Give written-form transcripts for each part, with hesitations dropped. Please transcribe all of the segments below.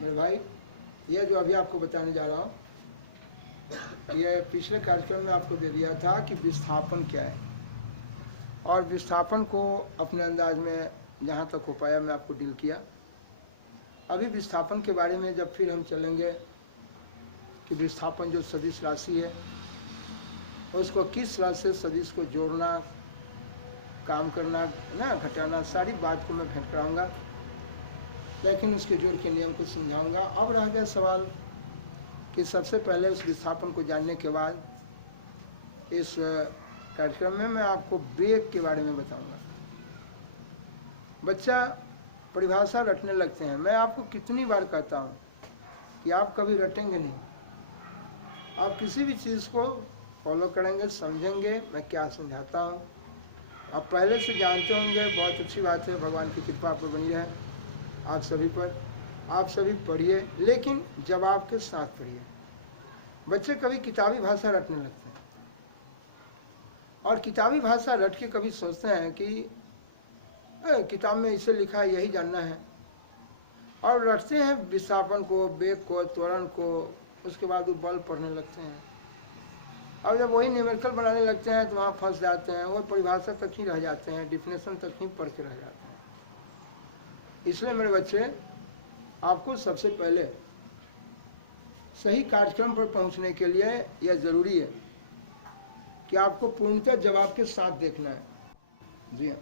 मेरे भाई, ये जो अभी आपको बताने जा रहा हूँ, ये पिछले कार्यक्रम में आपको दे दिया था कि विस्थापन क्या है, और विस्थापन को अपने अंदाज में जहाँ तक हो पाया मैं आपको डील किया। अभी विस्थापन के बारे में जब फिर हम चलेंगे कि विस्थापन जो सदिश राशि है उसको किस तरह से सदिश को जोड़ना, काम करना ना, घटाना, सारी बात को मैं भेंट कराऊंगा, लेकिन उसके जोड़ के नियम को समझाऊंगा। अब रह गया सवाल कि सबसे पहले उस विस्थापन को जानने के बाद इस कार्यक्रम में मैं आपको वेग के बारे में बताऊंगा। बच्चा परिभाषा रटने लगते हैं, मैं आपको कितनी बार कहता हूँ कि आप कभी रटेंगे नहीं, आप किसी भी चीज़ को फॉलो करेंगे, समझेंगे मैं क्या समझाता हूँ। आप पहले से जानते होंगे, बहुत अच्छी बात है, भगवान की कृपा आप पर बनी रहे आप सभी पर। आप सभी पढ़िए, लेकिन जवाब के साथ पढ़िए। बच्चे कभी किताबी भाषा रटने लगते हैं, और किताबी भाषा रट के कभी सोचते हैं कि किताब में इसे लिखा है, यही जानना है, और रटते हैं विस्थापन को, वेग को, त्वरण को, उसके बाद वो बल पढ़ने लगते हैं। अब जब वही न्यूमेरिकल बनाने लगते हैं तो वहाँ फंस जाते हैं, वो परिभाषा तक ही रह जाते हैं, डिफिनेशन तक ही पढ़ के रह जाते हैं। इसलिए मेरे बच्चे, आपको सबसे पहले सही कार्यक्रम पर पहुँचने के लिए यह ज़रूरी है कि आपको पूर्णतः जवाब के साथ देखना है। जी हाँ,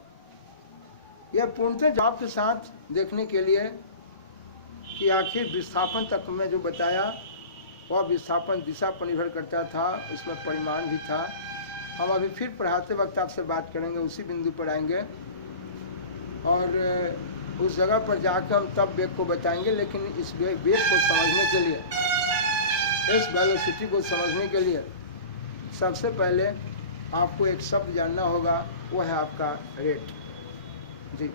यह पूर्णतः जवाब के साथ देखने के लिए कि आखिर विस्थापन तक में जो बताया वह विस्थापन दिशा पर निर्भर करता था, उसमें परिमाण भी था। हम अभी फिर पढ़ाते वक्त आपसे बात करेंगे, उसी बिंदु पर आएंगे, और उस जगह पर जाकर हम तब वेग को बताएंगे। लेकिन इस वेग को समझने के लिए, इस वेलोसिटी को समझने के लिए सबसे पहले आपको एक शब्द जानना होगा, वो है आपका रेट। जी,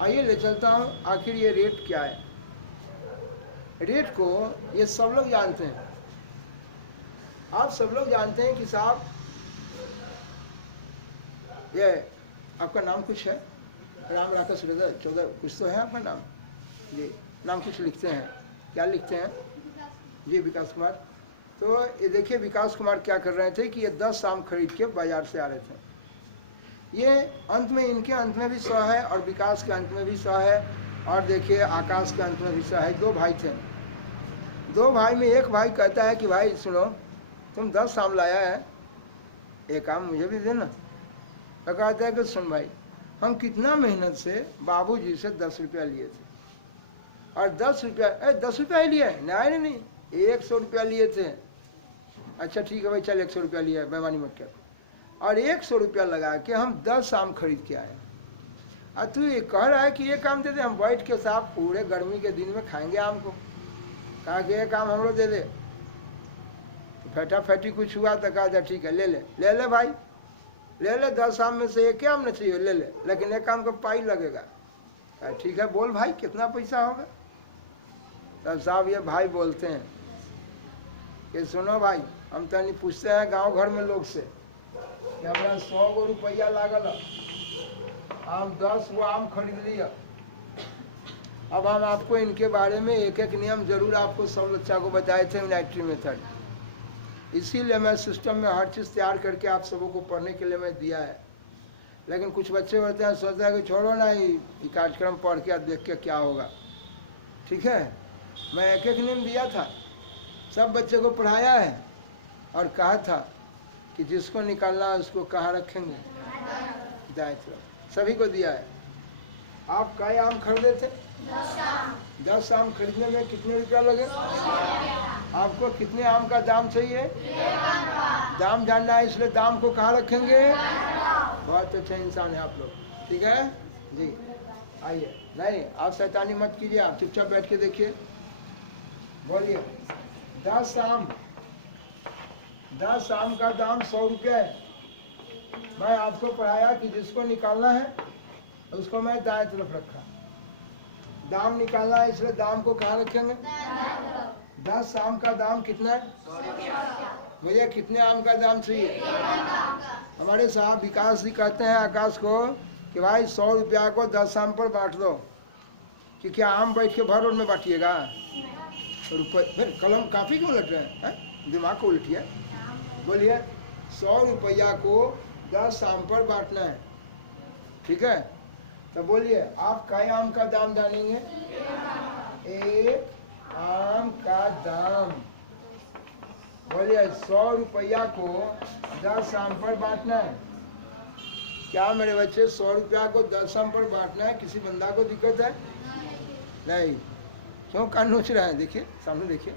आइए ले चलता हूँ, आखिर ये रेट क्या है। रेट को ये सब लोग जानते हैं, आप सब लोग जानते हैं कि साहब, ये आपका नाम कुछ है, राम राकेश 14 कुछ तो है आपका नाम जी, नाम कुछ लिखते हैं, क्या लिखते हैं जी? विकास कुमार। तो ये देखिए विकास कुमार क्या कर रहे थे कि ये 10 आम खरीद के बाजार से आ रहे थे। ये अंत में, इनके अंत में भी 100 है, और विकास के अंत में भी 100 है, और देखिए आकाश के अंत में भी 100 है। 2 भाई थे, 2 भाई में एक भाई कहता है कि भाई सुनो, तुम 10 आम लाया है, एक आम मुझे भी देना। तो कहता है कि सुन भाई, हम कितना मेहनत से बाबूजी से 10 रुपया लिए थे, और 10 रुपया 10 रुपया ही लिया है? नहीं, 100 रुपया लिए थे। अच्छा ठीक है भाई, चल 100 रुपया लिया है, बेईमानी मत कर। और 100 रुपया लगा के हम 10 आम खरीद के आए, और तू ये कह रहा है कि एक आम दे दे, हम बैठ के साहब पूरे गर्मी के दिन में खाएंगे आम को। कहा कि एक आम हमरो दे दे। तो फटाफटी कुछ हुआ तो कहा ठीक है, ले ले भाई, ले ले, 10 आम में से एक आम न चाहिए, ले ले, लेकिन एक आम का पाई लगेगा। कहा ठीक है, बोल भाई कितना पैसा होगा। तब साहब ये भाई बोलते हैं कि सुनो भाई, हम तो नहीं पूछते हैं गांव घर में लोग से कि हमारा 100 गो रुपया लागल, हम 10 वो आम खरीद लिया। अब हम आपको इनके बारे में एक एक नियम जरूर आपको सब बच्चा को बताए थे यूनाइटरी मेथड, इसीलिए मैं सिस्टम में हर चीज़ तैयार करके आप सबों को पढ़ने के लिए मैं दिया है। लेकिन कुछ बच्चे होते हैं, सोचते हैं कि छोड़ो ना, ये कार्यक्रम पढ़ के देख के क्या होगा। ठीक है, मैं एक एक नियम दिया था, सब बच्चे को पढ़ाया है, और कहा था कि जिसको निकालना है उसको कहाँ रखेंगे, दाएं तरफ, सभी को दिया है। आप कई आम खरीदे थे? 10 आम खरीदने में कितने रुपया लगे? आपको कितने आम का दाम चाहिए? दाम जानना है, इसलिए दाम को कहाँ रखेंगे? बहुत अच्छा इंसान है आप लोग, ठीक है जी। आइए, नहीं आप शैतानी मत कीजिए, आप चुपचाप बैठ के देखिए, बोलिए। 10 आम का दाम 100 रुपया है। मैं आपको पढ़ाया कि जिसको निकालना है उसको मैं दाएं तरफ रखा, दाम निकालना है, इसलिए दाम को कहाँ रखेंगे? 10 आम का दाम कितना है? मुझे कितने आम का दाम चाहिए? हमारे साहब विकास जी कहते हैं आकाश को कि भाई 100 रुपया को 10 आम पर बांट दो। कि क्या आम बैठ के भर रोड में बांटिएगा? रुपये फिर कलम काफ़ी क्यों उलट रहे हैं? दिमाग को उलटिए। बोलिए 100 रुपया को 10 आम पर बांटना है, ठीक है? तो बोलिए आप कई आम का दाम जानेंगे? एक आम का दाम। बोलिए 100 रुपया को 10 आम पर बांटना है। क्या मेरे बच्चे 100 रुपया को 10 आम पर बांटना है? किसी बंदा को दिक्कत है? नहीं। क्यों कान नोच रहे हैं? देखिए सामने देखिए।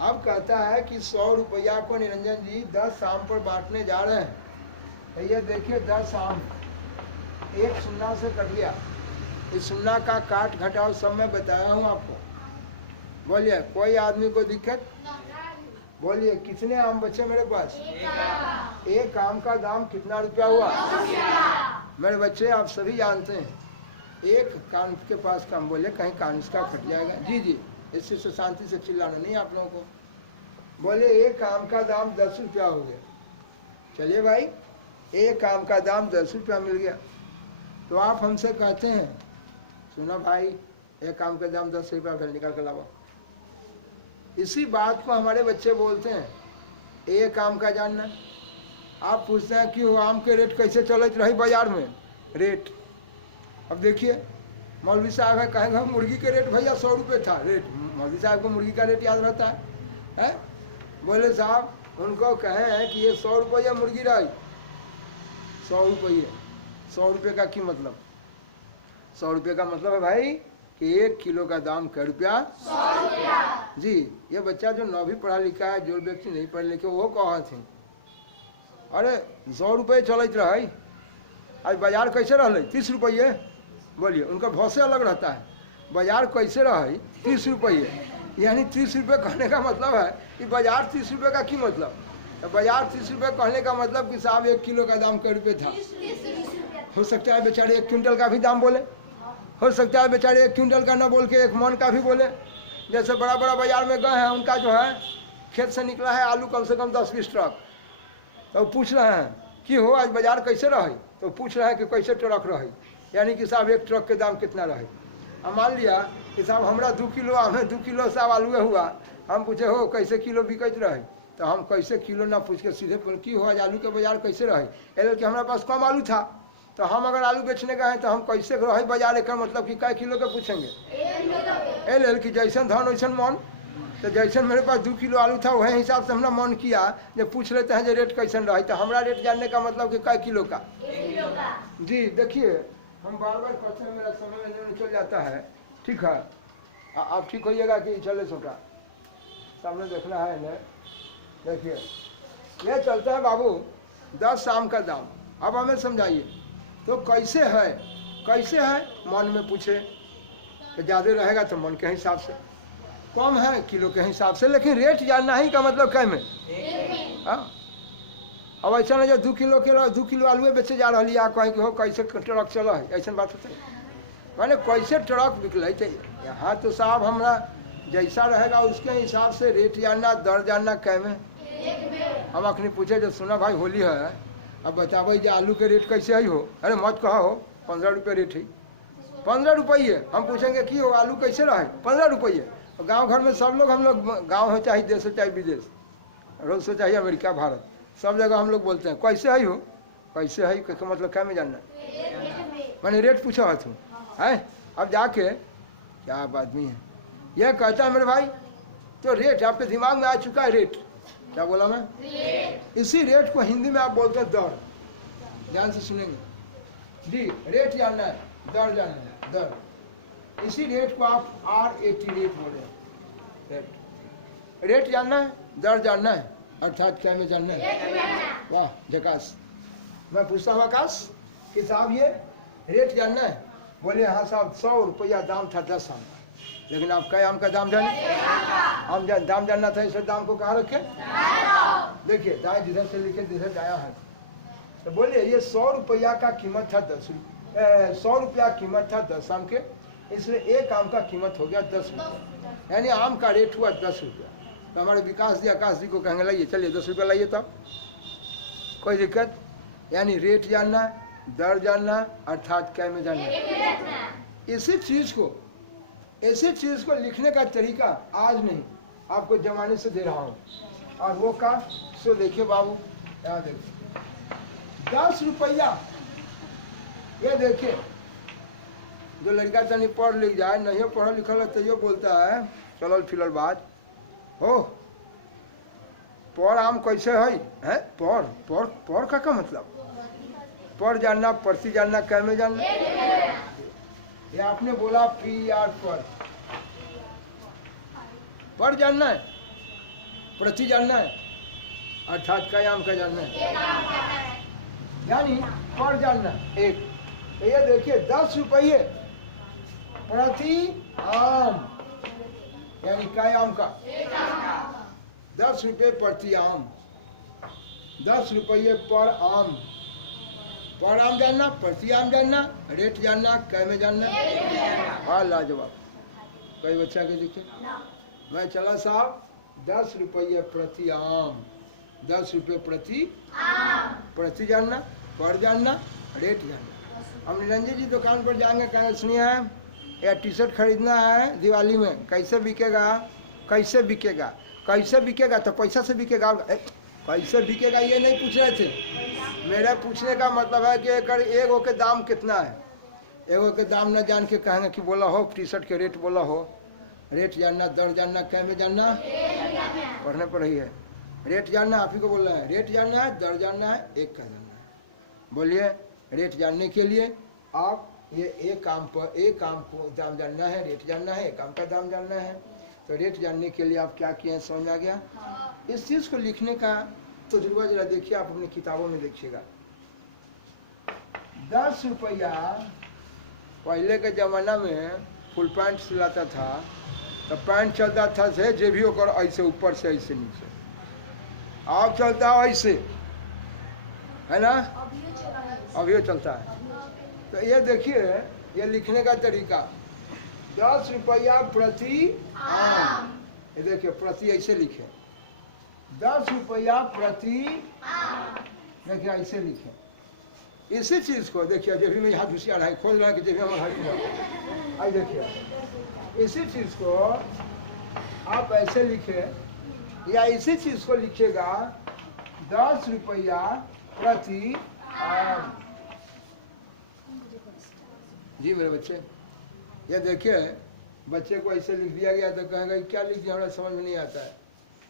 अब कहता है कि 100 रुपया को निरंजन जी 10 आम पर बांटने जा रहे हैं। तो ये देखिए 10 आम, एक सुन्ना से कट गया। इस सुन्ना का काट घटाव सब मैं बताया हूँ आपको। बोलिए कोई आदमी को दिक्कत? बोलिए कितने आम बचे मेरे पास? एक आम का दाम कितना रुपया हुआ? मेरे बच्चे आप सभी जानते हैं, एक कान के पास काम बोले कहीं कान इसका फट जाएगा। जी जी, इससे से शांति से चिल्लाना नहीं आप लोगों को। बोले एक आम का दाम 10 रुपया हो गया। चलिए भाई, एक आम का दाम 10 रुपया मिल गया। तो आप हमसे कहते हैं सुना भाई एक आम का दाम 10 रुपया, फिर निकाल कर लाओ। इसी बात को हमारे बच्चे बोलते हैं एक आम का जानना। आप पूछते हैं कि वो आम के रेट कैसे चलत रही बाजार में? रेट अब देखिए, मौलवी साहब है कहेंगे मुर्गी के रेट भैया 100 रुपये था रेट। मौलवी साहब को मुर्गी का रेट याद रहता है? बोले साहब उनको कहे हैं कि ये 100 रुपये मुर्गी रही। 100 रुपये, 100 रुपये का क्या मतलब? 100 रुपये का मतलब है भाई कि 1 किलो का दाम क्या रुपया? 100 रुपया। जी, ये बच्चा जो 9वीं पढ़ा लिखा है, जो व्यक्ति नहीं पढ़े लिखे वो कहा थे अरे 100 रुपये चलत रही, आज बाजार कैसे रह 30 रुपये। बोलिए उनका भौसे अलग रहता है। बाजार कैसे रही 30 रुपये, यानी 30 रुपये कहने का मतलब है कि बाजार 30 रुपये का क्या मतलब? तो बाजार 30 रुपये कहने का मतलब कि साहब 1 किलो का दाम कै रुपये था? हो सकता है बेचारे 1 क्विंटल का भी दाम बोले, हो सकता है बेचारे 1 क्विंटल का ना बोल के 1 मन का भी बोले। जैसे बड़ा बड़ा बाजार में गए हैं, उनका जो है खेत से निकला है आलू कम से कम 10-20 ट्रक, तो पूछ रहे हैं कि हो आज बाजार कैसे रही? तो पूछ रहे हैं कि कैसे ट्रक रही, यानी कि साहब 1 ट्रक के दाम कितना रहे। अब मान लिया कि साहब हमारा 2 किलो आम है, 2 किलो साहब आलू हुआ, हम पूछे हो कैसे किलो बिकत रहे? तो हम कैसे किलो ना पूछ के सीधे की हो आज आलू के बाजार कैसे रहे? एल कि हमारे पास कम आलू था, तो हम अगर आलू बेचने का है तो हम कैसे रहे बाजार, एक मतलब कि कै किलो के पूछेंगे? एल कि जैसन धन वैसन मन। तो जैसन मेरे पास 2 किलो आलू था वही हिसाब से हमने मन किया, जब पूछ लेते हैं जो रेट कैसन रही, तो हमारा रेट जानने का मतलब कि कै किलो का? 1 किलो का। जी देखिए, हम बार बार कहते हैं मेरा समय निकल जाता है, ठीक है? आप ठीक होइएगा कि चले छोटा सामने देखना है न। देखिए ये चलता है बाबू 10 आम का दाम। अब हमें समझाइए तो कैसे है, कैसे है? मन में पूछे तो ज़्यादा रहेगा तो मन के हिसाब से, कम है किलो के हिसाब से, लेकिन रेट जानना ही का मतलब क्या में? हाँ, अब ऐसा नहीं जो 2 किलो आलू बेचे जा रही है, कहीं कि हो कैसे ट्रक चल है, ऐसा बात होता है? मैंने कैसे ट्रक बिकल थे यहाँ? तो साहब हमारा जैसा रहेगा उसके हिसाब से रेट जानना, दर जानना कै में? हम अखनी पूछे जो सुना भाई होली है, अब बताबे जो आलू के रेट कैसे है? हो अरे मत कहो 15 रुपये रेट है, 15 रुपये। हम पूछेंगे कि हो आलू कैसे रहे? 15 रुपये। गाँव घर में सब लोग, हम लोग गाँव हो चाहे देश हो चाहे विदेश, रोज से चाहे अमेरिका भारत, सब जगह हम लोग बोलते हैं कैसे है हो, कैसे है का मतलब क्या में जानना? मैंने रेट पूछा हुआ तुम है। अब जाके क्या आप आदमी है, यह कहता है मेरे भाई तो रेट आपके दिमाग में आ चुका है। रेट क्या बोला मैं? इसी रेट को हिंदी में आप बोलते हैं दर। ध्यान से सुनेंगे जी, रेट जानना है, दर जानना है, दर। इसी रेट को आप RAT रेट बोले हैं। रेट जानना है, दर जानना है, अर्थात क्या में जानना है? वाह झकास। मैं पूछता हूँ आकाश कि साहब ये रेट जानना है? बोले हाँ साहब 100 रुपया दाम था 10 आम का, लेकिन आप क्या आम का दाम जाने? आम दाम जानना था, इस दाम को कहाँ रखे? देखिए दाएं जिधर से लिखे जिधर दाया है। तो बोलिए ये 100 रुपया का कीमत था 100 रुपया कीमत था 10 आम के, इसलिए एक आम का कीमत हो गया 10 रुपया, यानी आम का रेट हुआ 10 रुपया। तो हमारे विकास जी आकाश जी को कहेंगे लाइए चलिए 10 रुपया लाइए, तब कोई दिक्कत? यानी रेट जानना, दर जानना, अर्थात क्या में जानना। इसी चीज को ऐसे चीज को लिखने का तरीका आज नहीं, आपको जमाने से दे रहा हूँ। और वो का सो देखिए बाबू, यहाँ देखिए 10 रुपया। ये देखिए जो लड़का तनी पढ़ लिख जाए, नहीं पढ़ा लिखल है तो यो बोलता है चलल फिलल बात हो, पढ़ आम कैसे है पढ़ पढ़ पढ़ का मतलब पढ़ जानना, प्रति जानना, कै में जानना। ये आपने बोला पी आर पढ़ जानना है, प्रति जानना है, अर्थात कै आम का जानना है, यानी पढ़ जानना एक। तो ये देखिए 10 रुपये प्रति आम, यानी कै आम का 10 रुपये प्रति आम, 10 रुपये पर आम। पर आम जानना, प्रति आम जानना, रेट जानना, कै में जानना। हाँ लाजवाब। कोई बच्चा के देखिए मैं चला साहब 10 रुपये प्रति आम, 10 रुपये प्रति आम, प्रति जानना, पर जानना, रेट जानना। हम निरंजन जी दुकान पर जाएंगे, कहना सुनिए या टी शर्ट खरीदना है दिवाली में, कैसे बिकेगा, कैसे बिकेगा, कैसे बिकेगा, तो पैसा से बिकेगा। कैसे बिकेगा ये नहीं पूछ रहे थे, मेरा पूछने का मतलब है कि एगो के दाम कितना है। एगो के दाम न जान के कहेंगे कि बोला हो टी शर्ट के रेट बोला हो, रेट जानना, दर जानना, कै में जानना, पढ़ने पर ही है। रेट जानना आप ही को बोल रहे हैं, रेट जानना है, दर जानना है, एक का जानना है। बोलिए रेट जानने के लिए आप ये एक काम पर एक काम को दाम जानना है, रेट जानना है, एक काम का दाम जानना है। तो रेट जानने के लिए आप क्या किए हैं, समझ आ गया। इस चीज को लिखने का तजुर्बा जरा देखिए, आप अपनी किताबों में देखिएगा। 10 रुपया पहले के जमाना में फुल पैंट सिलाता था तो पैंट चलता था से जेबी होकर ऐसे ऊपर से ऐसे नीचे, अब चलता है ऐसे, है ना, अभी चलता है। तो ये देखिए ये लिखने का तरीका 10 रुपया प्रति आम। ये देखिए प्रति ऐसे लिखे, 10 रुपया प्रति आम, देखिए ऐसे लिखे। इसी चीज को देखिए जेबी में हाथ घुसिया रहा है, खोल रहा है कि जेबी में हाथ, आई देखिए इसी चीज को आप ऐसे लिखे, या इसी चीज को लिखिएगा 10 रुपया प्रति आम। जी मेरे बच्चे, ये देखिए बच्चे को ऐसे लिख दिया गया तो कहेगा क्या लिख दिया, हमें समझ में नहीं आता है।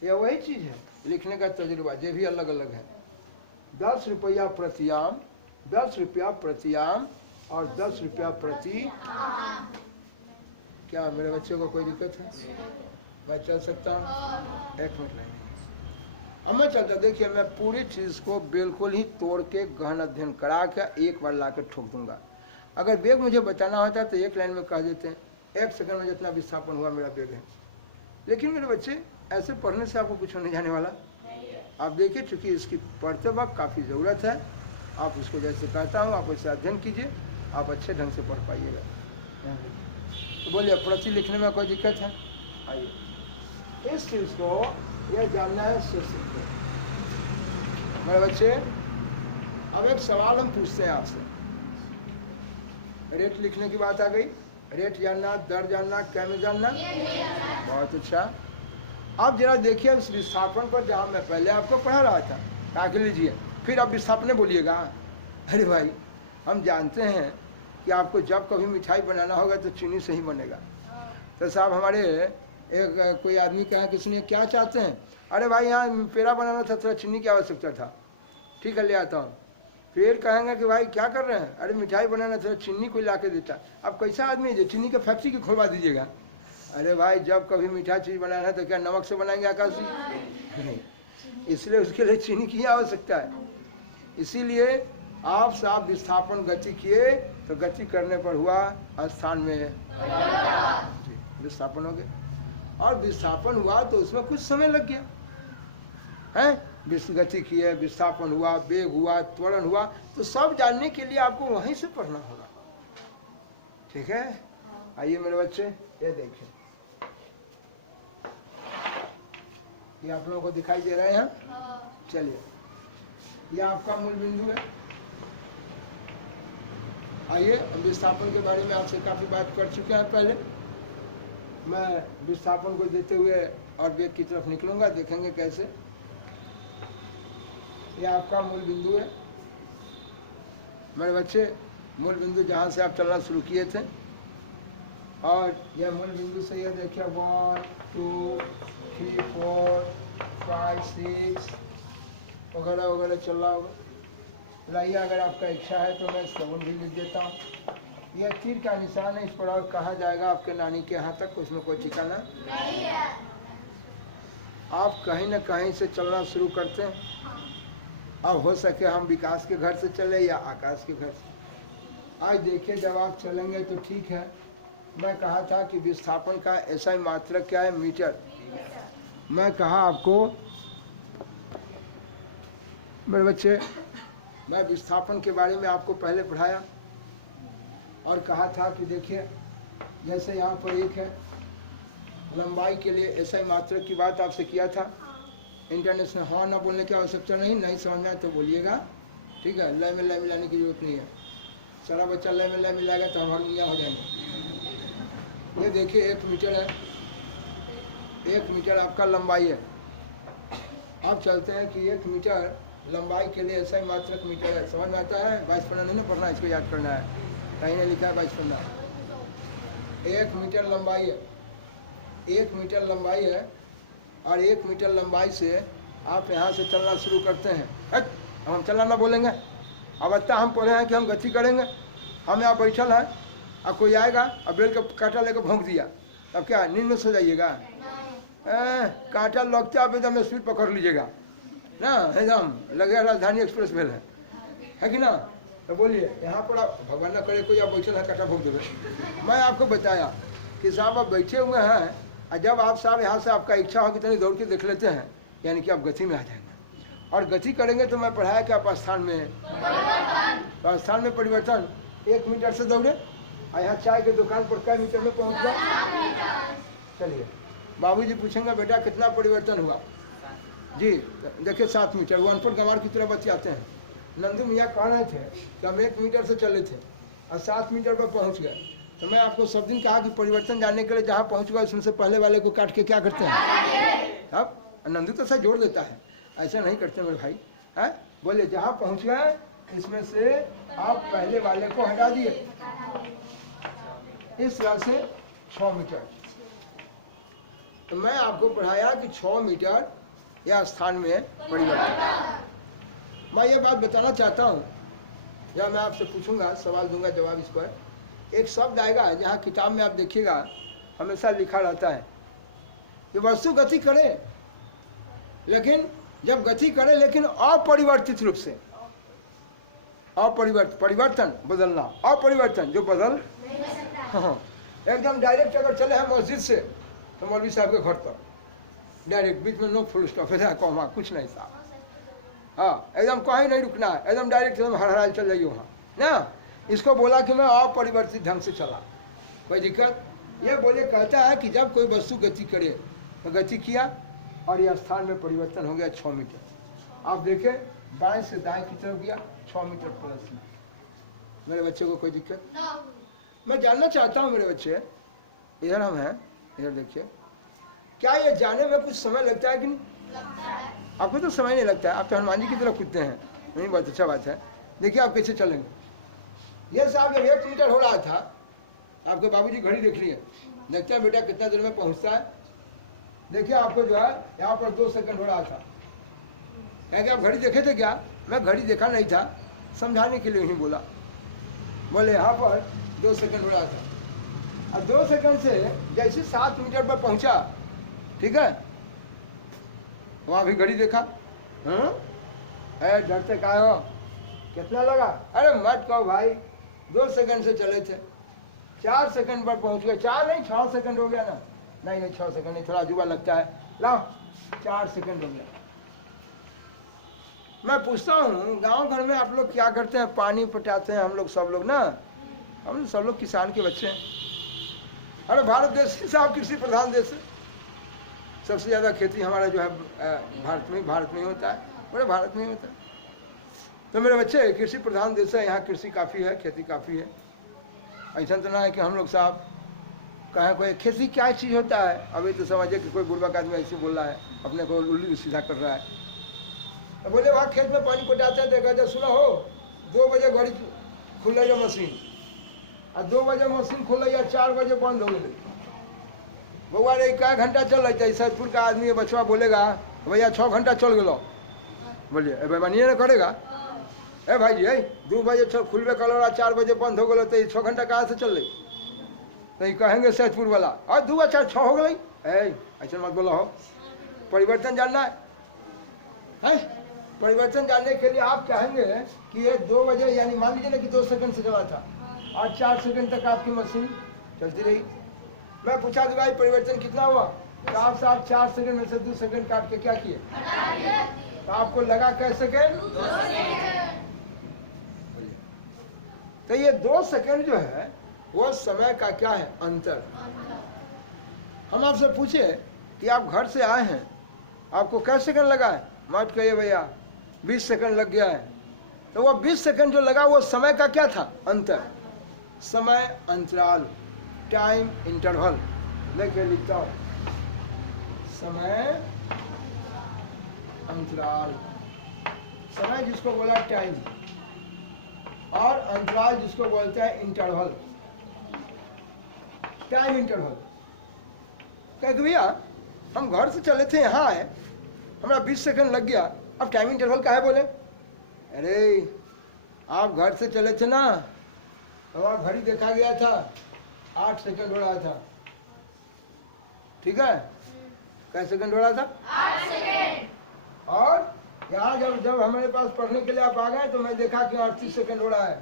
ये वही चीज है, लिखने का तजुर्बा ये भी अलग अलग है। 10 रुपया प्रति आम, 10 रुपया प्रति आम और 10 रुपया प्रति आम। क्या मेरे बच्चे को कोई दिक्कत है, मैं चल सकता हूँ? एक मिनट नहीं, अब मैं चलता। देखिए मैं पूरी चीज को बिल्कुल ही तोड़ के गहन अध्ययन करा के एक बार ला के ठोक दूंगा। अगर बेग मुझे बताना होता तो एक लाइन में कह देते हैं, 1 सेकंड में जितना विस्थापन हुआ मेरा बेग है। लेकिन मेरे बच्चे ऐसे पढ़ने से आपको कुछ होने जाने वाला। आप देखिए चूंकि इसकी पढ़ते वक्त काफ़ी ज़रूरत है, आप उसको जैसे कहता हूँ आप वैसे अध्ययन कीजिए, आप अच्छे ढंग से पढ़ पाइएगा। तो बोलिए प्रति लिखने में कोई दिक्कत है? आइए इस चीज़ को यह जानना है सीखिए मेरे बच्चे। अब एक सवाल हम पूछते हैं आपसे, रेट लिखने की बात आ गई, रेट जानना, दर जानना, कै में जानना, बहुत अच्छा। अब जरा देखिए उस विस्थापन पर जहाँ मैं पहले आपको पढ़ा रहा था, ताकि लीजिए फिर आप विस्थापन बोलिएगा। अरे भाई हम जानते हैं कि आपको जब कभी मिठाई बनाना होगा तो चीनी से ही बनेगा। तो साहब हमारे एक कोई आदमी कहा किसी ने क्या चाहते हैं, अरे भाई यहाँ पेड़ा बनाना था, थोड़ा चीनी की आवश्यकता था, ठीक है ले आता हूँ। फिर कहेंगे कि भाई क्या कर रहे हैं, अरे मिठाई बनाना था, चीनी कोई ला के देता। अब कैसा आदमी है, चीनी के फैक्ट्री की खुलवा दीजिएगा। अरे भाई जब कभी मीठा चीज़ बनाना है तो क्या नमक से बनाएंगे आकाशी? नहीं, इसलिए उसके लिए चीनी की आवश्यकता है। इसीलिए आप साहब विस्थापन गति किए तो गति करने पर हुआ स्थान में विस्थापन हो गया, और विस्थापन हुआ तो उसमें कुछ समय लग गया है। गति किए, विस्थापन हुआ, वेग हुआ, त्वरण हुआ, तो सब जानने के लिए आपको वहीं से पढ़ना होगा। ठीक है, आइए मेरे बच्चे ये देखें, ये आप लोगों को दिखाई दे रहे हैं। चलिए ये आपका मूल बिंदु है। आइए विस्थापन के बारे में आपसे काफी बात कर चुके हैं पहले। मैं विस्थापन को देते हुए और वेग की तरफ निकलूंगा, देखेंगे कैसे। ये आपका मूल बिंदु है मेरे बच्चे, मूल बिंदु जहाँ से आप चलना शुरू किए थे, और यह मूल बिंदु से ये देखिए 1 2 3 4 5 6 वगैरह वगैरह चल रहा होगा। लाइए, अगर आपका इच्छा है तो मैं 7 भी लिख देता हूँ। यह तीर का निशान है, इस पर और कहा जाएगा आपके नानी के यहाँ तक, उसमें कोई ठिकाना नहीं है। आप कहीं न कहीं से चलना शुरू करते हैं। अब हो सके हम विकास के घर से चले या आकाश के घर से। आज देखिए, जब आप चलेंगे तो ठीक है। मैं कहा था कि विस्थापन का ऐसा ही मात्रक क्या है, मीटर। मैं कहा आपको मेरे बच्चे, मैं विस्थापन के बारे में आपको पहले पढ़ाया और कहा था कि देखिए, जैसे यहाँ पर एक है, लंबाई के लिए ऐसा ही मात्रक की बात आपसे किया था। इंटरनेशनल हाँ ना बोलने की आवश्यकता नहीं समझ में आए तो बोलिएगा, ठीक है। लय में लय मिलाने की जरूरत नहीं है। सारा बच्चा लय में लय मिलाएगा तो हमारे मियाँ हो जाएंगे। ये देखिए 1 मीटर है, 1 मीटर आपका लंबाई है। अब चलते हैं कि 1 मीटर लंबाई के लिए ऐसा ही मात्रक मीटर है। समझ में आता है? 22 पन्ना नहीं ना पढ़ना, इसको याद करना है। कहीं ने लिखा है 22 पन्ना। 1 मीटर लंबाई है, 1 मीटर लंबाई है। और 1 मीटर लंबाई से आप यहाँ से चलना शुरू करते हैं। अब हम चलना ना बोलेंगे। अब इतना हम पढ़े हैं कि हम गति करेंगे। हम यहाँ बैठल हैं, अब कोई आएगा और बेल का कांटा लेकर भोंक दिया, अब क्या नींद में सो जाइएगा? कांटा लगते आप एकदम स्पीड पकड़ लीजिएगा ना, एकदम लगे राजधानी एक्सप्रेस भेल है कि ना। तो बोलिए, यहाँ पर आप भगवान ना करे कोई आप बैठल है कांटा भोंक देवे। मैं आपको बताया कि साहब आप बैठे हुए हैं, और जब आप साहब यहाँ से आपका इच्छा हो कि तनी दौड़ के देख लेते हैं, यानी कि आप गति में आ जाएंगे। और गति करेंगे तो मैं पढ़ाया कि आप स्थान में, तो स्थान में परिवर्तन। 1 मीटर से दौड़े और यहाँ चाय की दुकान पर कै मीटर में पहुँच गए। चलिए, बाबूजी पूछेंगे बेटा कितना परिवर्तन हुआ? जी देखिए 7 मीटर। वो अनपढ़ गंवार की तरह बतियाते हैं। नंदू मियाँ कह रहे थे कि हम 1 मीटर से चले थे और 7 मीटर पर पहुँच गए। तो मैं आपको सब दिन कहा कि परिवर्तन जानने के लिए जहाँ पहुँच गए उसमें से पहले वाले को काट के क्या करते हैं? अब नंदू तो सर जोड़ देता है, ऐसा नहीं करते मेरे भाई। है बोले जहाँ पहुँच गए इसमें से आप पहले वाले को हटा दिए। इस तरह से 6 मीटर। तो मैं आपको पढ़ाया कि 6 मीटर या स्थान में परिवर्तन। मैं ये बात बताना चाहता हूँ, या मैं आपसे पूछूंगा, सवाल दूंगा जवाब इस पर। एक शब्द आएगा जहाँ किताब में आप देखिएगा हमेशा लिखा रहता है कि वस्तु गति करे, लेकिन जब गति करे लेकिन अपरिवर्तित रूप से। परिवर्तन बदलना, अपरिवर्तन जो बदल हाँ। एकदम डायरेक्ट अगर चले हैं मस्जिद से तो मौलवी साहब के घर पर डायरेक्ट, बीच में नो फुल स्टॉप है, कॉमा कुछ नहीं साहब। हाँ, एकदम कहीं नहीं रुकना है, एकदम डायरेक्ट एकदम हर चल जाइए वहाँ ना। इसको बोला कि मैं अपरिवर्तित ढंग से चला, कोई दिक्कत? ये बोले कहता है कि जब कोई वस्तु गति करे तो गति किया और यह स्थान में परिवर्तन हो गया 6 मीटर। आप देखें बाएं से दाएं की तरफ गया 6 मीटर प्लस में। मेरे बच्चे को कोई दिक्कत? मैं जानना चाहता हूँ मेरे बच्चे, इधर हम हैं, इधर देखिए, क्या ये जाने में कुछ समय लगता है कि नहीं? आपको तो समय नहीं लगता है, आप तो हनुमान जी की तरफ कूदते हैं। नहीं, बहुत अच्छा बात है। देखिए आप कैसे चलेंगे। ये साहब जब 1 मीटर हो रहा था, आपके बाबूजी घड़ी देख लिए, देखते हैं बेटा कितना देर में पहुंचता है। देखिए आपको जो है यहाँ पर 2 सेकंड हो रहा था। क्या आप घड़ी देखे थे क्या? मैं घड़ी देखा नहीं था, समझाने के लिए ही बोला। बोले यहाँ पर 2 सेकंड हो रहा था, और 2 सेकंड से जैसे 7 मीटर पर पहुंचा, ठीक है, वहाँ भी घड़ी देखा। डरते का हो, कितना लगा? अरे मत कहो भाई, 2 सेकंड से चले थे, 4 सेकंड पर पहुंच गए। 4 नहीं 6 सेकंड हो गया ना। नहीं 6 सेकंड नहीं, थोड़ा अजूबा लगता है। लाओ 4 सेकंड हो गया। मैं पूछता हूँ गांव घर में आप लोग क्या करते हैं? पानी पटाते हैं हम लोग, सब लोग ना, हम सब लोग किसान के बच्चे हैं। अरे भारत देश साहब कृषि प्रधान देश है, सबसे ज़्यादा खेती हमारा जो है भारत में होता है, पूरे भारत में ही होता है। तो मेरे बच्चे, कृषि प्रधान देश है, यहाँ कृषि काफ़ी है, खेती काफ़ी है। ऐसा तो ना है कि हम लोग साहब कहाँ कोई खेती क्या चीज़ होता है, अभी तो समझे कि कोई बुढ़वा का आदमी ऐसे बोल रहा है, अपने को उल्लू सीधा कर रहा है। तो बोले वहाँ खेत में पानी पटाते हैं, देखा जाए सुना हो 2 बजे घड़ी खुल जाए मशीन, और 2 बजे मशीन खुल या 4 बजे बंद हो गई। बउआ रे क्या घंटा चल रही है, सैदपुर का आदमी बचवा बोलेगा भैया 6 घंटा चल गलो, बोलिए भाई मानिए ना करेगा, ए भाई जी 2 बजे खुलबे कल 4 बजे बंद हो गलो, तो 6 घंटा कहाँ से चल रही, नहीं कहेंगे सैदपुर वाला और 2 और 4 6 हो गई। ऐसा मत बोला हो, परिवर्तन जानना है। परिवर्तन जानने के लिए आप कहेंगे कि ये 2 बजे यानी मान लीजिए ना कि 2 सेकंड से चला था और 4 सेकंड तक आपकी मशीन चलती रही। मैं पूछा कि भाई परिवर्तन कितना हुआ, तो आप साहब 4 सेकंड में से 2 सेकंड काट के क्या किए, तो आपको लगा कैसे सेकंड, 2 सेकंड। तो ये 2 सेकंड जो है वो समय का क्या है, अंतर। हम आपसे पूछे कि आप घर से आए हैं, आपको कैसे सेकंड लगा है, मत कहिए भैया 20 सेकंड लग गया है, तो वो 20 सेकंड जो लगा वो समय का क्या था, अंतर, समय अंतराल, टाइम इंटरवल। देखिए लिखता हूं, समय अंतराल, समय जिसको बोला टाइम, और अंतराल जिसको बोलते हैं इंटरवल, टाइम इंटरवल। कह भैया हम घर से चले थे यहाँ आए, हमारा 20 सेकंड लग गया, अब टाइम इंटरवल का है बोले, अरे आप घर से चले थे ना, तो वहाँ घड़ी देखा गया था 8 सेकंड हो रहा था, ठीक है, कैसे सेकंड हो रहा था, 8 सेकंड। और यहाँ जब हमारे पास पढ़ने के लिए आप आ गए तो मैं देखा कि 38 सेकंड हो रहा है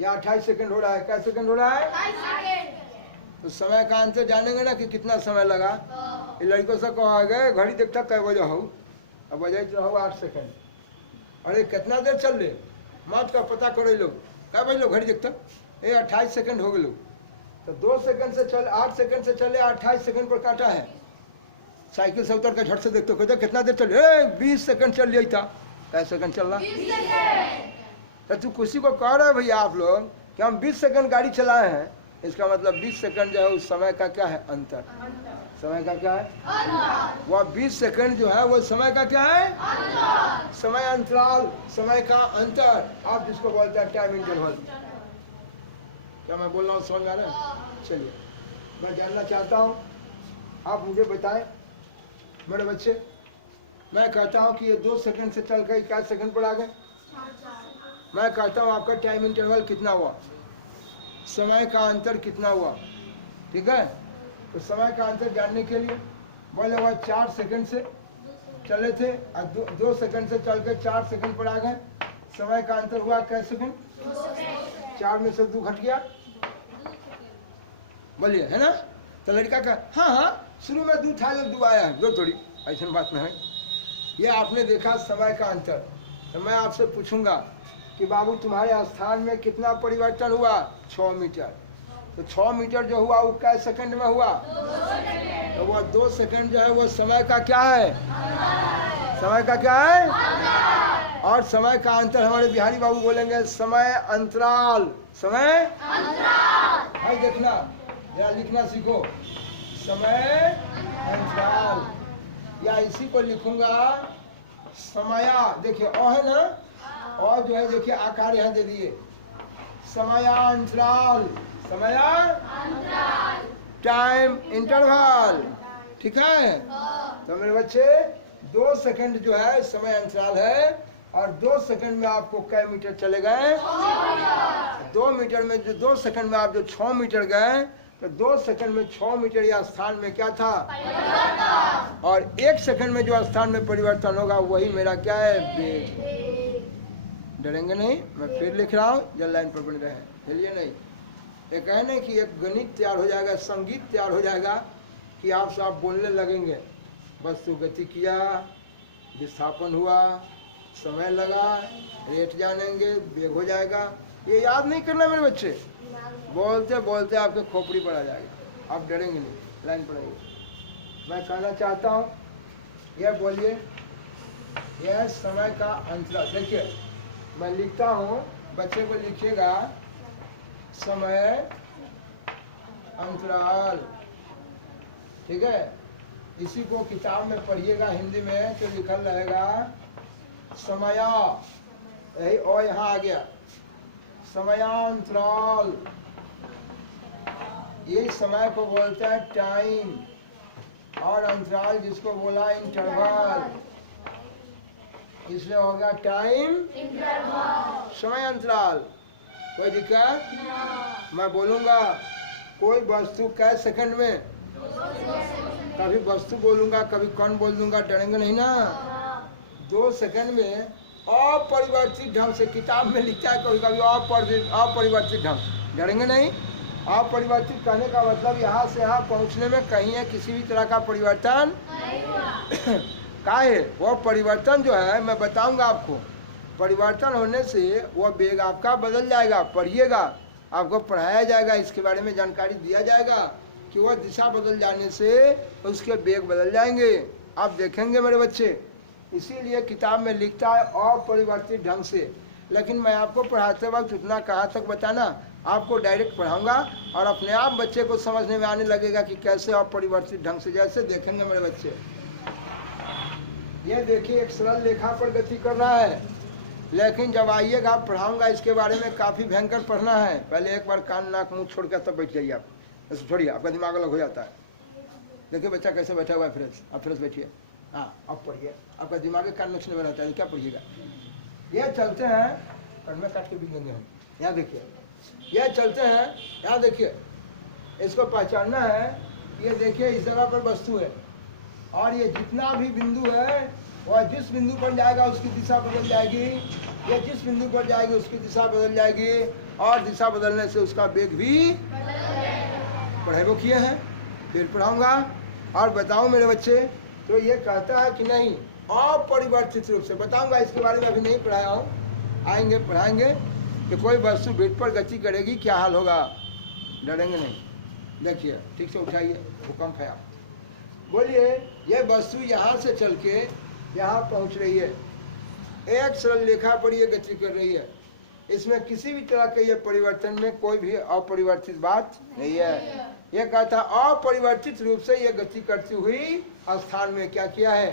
या 28 सेकंड हो रहा है, क्या सेकंड हो रहा है, 28 सेकंड। तो समय का अंतर जानेंगे ना कि कितना समय लगा। ये लड़कों से कहा गए घड़ी देखता कै बजे हो, अब बजे रहो 8 सेकंड, अरे कितना देर चल रहे, मत का पता करे लोग, क्या भाई लोग घड़ी देखता, ये 28 सेकंड हो गए लोग, तो 2 सेकंड से चल 8 सेकंड से चले 28 सेकंड पर काटा है। साइकिल से उतर के झट से देखते कहते कितना देर चल रही, 20 सेकंड चल रही था, कैसे सेकंड चल रहा, 20 सेकंड। तो तू किसी को कह रहे भैया आप लोग कि हम 20 सेकंड गाड़ी चलाए हैं, इसका मतलब 20 सेकंड जो है उस समय का क्या है, अंतर, समय का क्या है, वह 20 सेकंड जो है वो समय का क्या है, समय अंतराल, समय का अंतर, आप जिसको बोलते हैं टाइम इंटरवल। क्या मैं बोल रहा हूँ, समझ में आ रहा है। चलिए मैं जानना चाहता हूँ, आप मुझे बताएं मेरे बच्चे, मैं कहता हूँ कि ये 2 सेकंड से चल कर क्या सेकंड पर आ गए, मैं कहता हूँ आपका टाइम इंटरवल कितना हुआ, समय का अंतर कितना हुआ, ठीक है। तो समय का अंतर जानने के लिए बोले वह 4 सेकंड से चले थे और 2 सेकंड से चल के 4 सेकंड पर आ गए, समय का अंतर हुआ कैसे सेकंड, 4 में से 2 घट गया, बोलिए है ना। तो लड़का का हाँ शुरू में 2 था, 2 आया है, 2 थोड़ी ऐसी बात नहीं है। ये आपने देखा समय का अंतर। तो मैं आपसे पूछूंगा कि बाबू तुम्हारे स्थान में कितना परिवर्तन हुआ, 6 मीटर। तो 6 मीटर जो हुआ वो कै सेकंड में हुआ, 2 सेकंड। तो वो 2 सेकंड जो है वो समय का क्या है, समय का क्या है, और समय का अंतर हमारे बिहारी बाबू बोलेंगे समय अंतराल, समय अंतराल। भाई देखना या लिखना सीखो, समय अंतराल, या इसी को लिखूंगा समया, देखिए ओ है ना, और जो है देखिए आकार यहाँ दे दिए, समयांतराल, समयांतराल, टाइम इंटरवल, ठीक है। तो मेरे बच्चे 2 सेकंड जो है समय अंतराल है, और 2 सेकंड में आपको कै मीटर चले गए, 2 मीटर में जो 2 सेकंड में आप जो 6 मीटर गए, तो 2 सेकंड में 6 मीटर या स्थान में क्या था, परिवर्तन। और 1 सेकंड में जो स्थान में परिवर्तन होगा वही मेरा क्या है, वेग। डरेंगे नहीं, मैं फिर लिख रहा हूँ, जब लाइन पर बन रहे हैं, चलिए नहीं। एक है नहीं कि एक गणित तैयार हो जाएगा, संगीत तैयार हो जाएगा कि आप सब बोलने लगेंगे, वस्तु गति किया, विस्थापन हुआ, समय लगा, रेट जानेंगे, वेग हो जाएगा। ये याद नहीं करना मेरे बच्चे, बोलते बोलते आपके खोपड़ी पर आ जाएगा, आप डरेंगे नहीं, लाइन पर आइए। मैं कहना चाहता हूँ, यह बोलिए, यह समय का अंतराल। देखिए मैं लिखता हूँ, बच्चे को लिखिएगा, समय अंतराल। ठीक है, इसी को किताब में पढ़िएगा हिंदी में तो लिखल रहेगा समया, यही और यहाँ आ गया समयांतराल। ये समय को बोलता है टाइम, और अंतराल जिसको बोला इंटरवल, इसलिए होगा टाइम समय अंतराल। कोई दिक्कत? मैं बोलूंगा कोई वस्तु कै सेकंड में, कभी वस्तु बोलूंगा कभी कौन बोल दूंगा, डरेंगे नहीं ना। 2 सेकंड में अपरिवर्तित ढंग से, किताब में लिखता है कभी कभी अपरिवर्तित ढंग, डरेंगे नहीं। अपरिवर्तित कहने का मतलब यहाँ से यहाँ पहुँचने में कहीं है किसी भी तरह का परिवर्तन का है। वो परिवर्तन जो है मैं बताऊंगा आपको, परिवर्तन होने से वो वेग आपका बदल जाएगा। पढ़िएगा, आपको पढ़ाया जाएगा, इसके बारे में जानकारी दिया जाएगा कि वह दिशा बदल जाने से उसके वेग बदल जाएंगे। आप देखेंगे मेरे बच्चे, इसीलिए किताब में लिखता है अपरिवर्तित ढंग से। लेकिन मैं आपको पढ़ाते वक्त उतना कहाँ तक बताना, आपको डायरेक्ट पढ़ाऊंगा और अपने आप बच्चे को समझने में आने लगेगा कि कैसे अपरिवर्तित ढंग से। जैसे देखेंगे मेरे बच्चे, ये देखिए एक सरल रेखा पर गति कर रहा है, लेकिन जब आइएगा आप पढ़ाऊंगा इसके बारे में, काफ़ी भयंकर पढ़ना है। पहले एक बार कान नाक मुंह छोड़ कर तब बैठ जाइए आप, ऐसे छोड़िए, आपका दिमाग अलग हो जाता है। देखिए बच्चा कैसे बैठा हुआ है, फ्रेश, आप फ्रेश बैठिए। हाँ अब पढ़िए, आपका दिमाग कान नक्शे में रहता है, क्या पढ़िएगा। ये चलते हैं, और मैं काट के भी देंगे हम, यहाँ देखिए, ये चलते हैं, यहाँ देखिए, इसको पहचानना है। ये देखिए इस जगह पर वस्तु है, और ये जितना भी बिंदु है वह जिस बिंदु पर जाएगा उसकी दिशा बदल जाएगी, ये जिस बिंदु पर जाएगी उसकी दिशा बदल जाएगी, और दिशा बदलने से उसका वेग भी पढ़ाई वो किए हैं, फिर पढ़ाऊंगा और बताऊं मेरे बच्चे। तो ये कहता है कि नहीं अपरिवर्तित रूप से, बताऊंगा इसके बारे में, अभी नहीं पढ़ाया हूँ, आएंगे पढ़ाएंगे कि कोई वस्तु बेड पर गति करेगी क्या हाल होगा, डरेंगे नहीं। देखिए ठीक से उठाइए, भूकंप है, आप बोलिए। ये वस्तु यहाँ से चल के यहाँ पहुँच रही है, एक सरल रेखा पर ये गति कर रही है, इसमें किसी भी तरह के ये परिवर्तन में कोई भी अपरिवर्तित बात नहीं है। ये कहता अपरिवर्तित रूप से ये गति करती हुई स्थान में क्या किया है,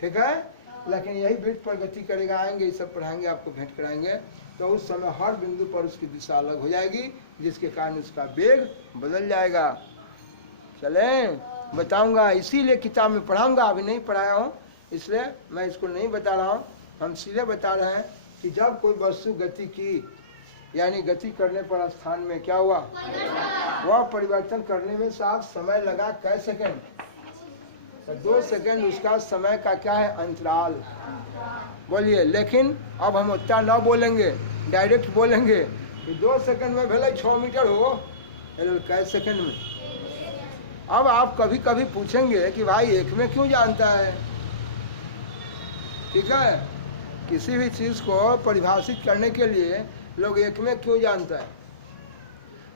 ठीक है। लेकिन यही बिंदु पर गति करेगा, आएंगे ये सब पढ़ाएंगे, आपको भेंट कराएंगे, तो उस समय हर बिंदु पर उसकी दिशा अलग हो जाएगी, जिसके कारण उसका वेग बदल जाएगा। चलें बताऊंगा, इसीलिए किताब में पढ़ाऊंगा, अभी नहीं पढ़ाया हूँ इसलिए मैं इसको नहीं बता रहा हूँ। हम सीधे बता रहे हैं कि जब कोई वस्तु गति की, यानी गति करने पर स्थान में क्या हुआ, वह परिवर्तन करने में साफ समय लगा कै सेकंड, तो 2 सेकंड उसका समय का क्या है, अंतराल। बोलिए, लेकिन अब हम उतना न बोलेंगे, डायरेक्ट बोलेंगे कि 2 सेकंड में भले 6 मीटर हो, कै सेकंड में। अब आप कभी कभी पूछेंगे कि भाई एक में क्यों जानता है, ठीक है, किसी भी चीज़ को परिभाषित करने के लिए लोग एक में क्यों जानता है,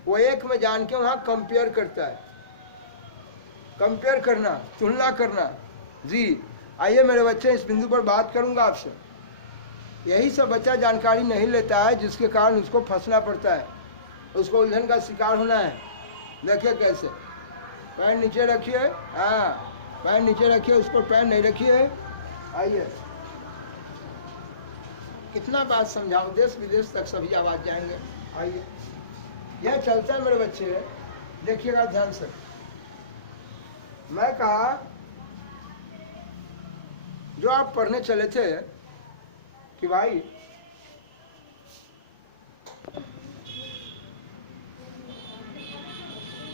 वो एक में जान के वहाँ कंपेयर करता है, कंपेयर करना, तुलना करना। जी आइए मेरे बच्चे, इस बिंदु पर बात करूँगा आपसे। यही सब बच्चा जानकारी नहीं लेता है, जिसके कारण उसको फंसना पड़ता है, उसको उलझन का शिकार होना है। देखिए कैसे, पैर नीचे रखिए, हाँ पैर नीचे रखिए, उस पर पैर नहीं रखिए। आइए, कितना बात समझाऊं, देश विदेश तक सभी आवाज जाएंगे। आइए, यह चलता है मेरे बच्चे, देखिएगा ध्यान से। मैं कहा जो आप पढ़ने चले थे कि भाई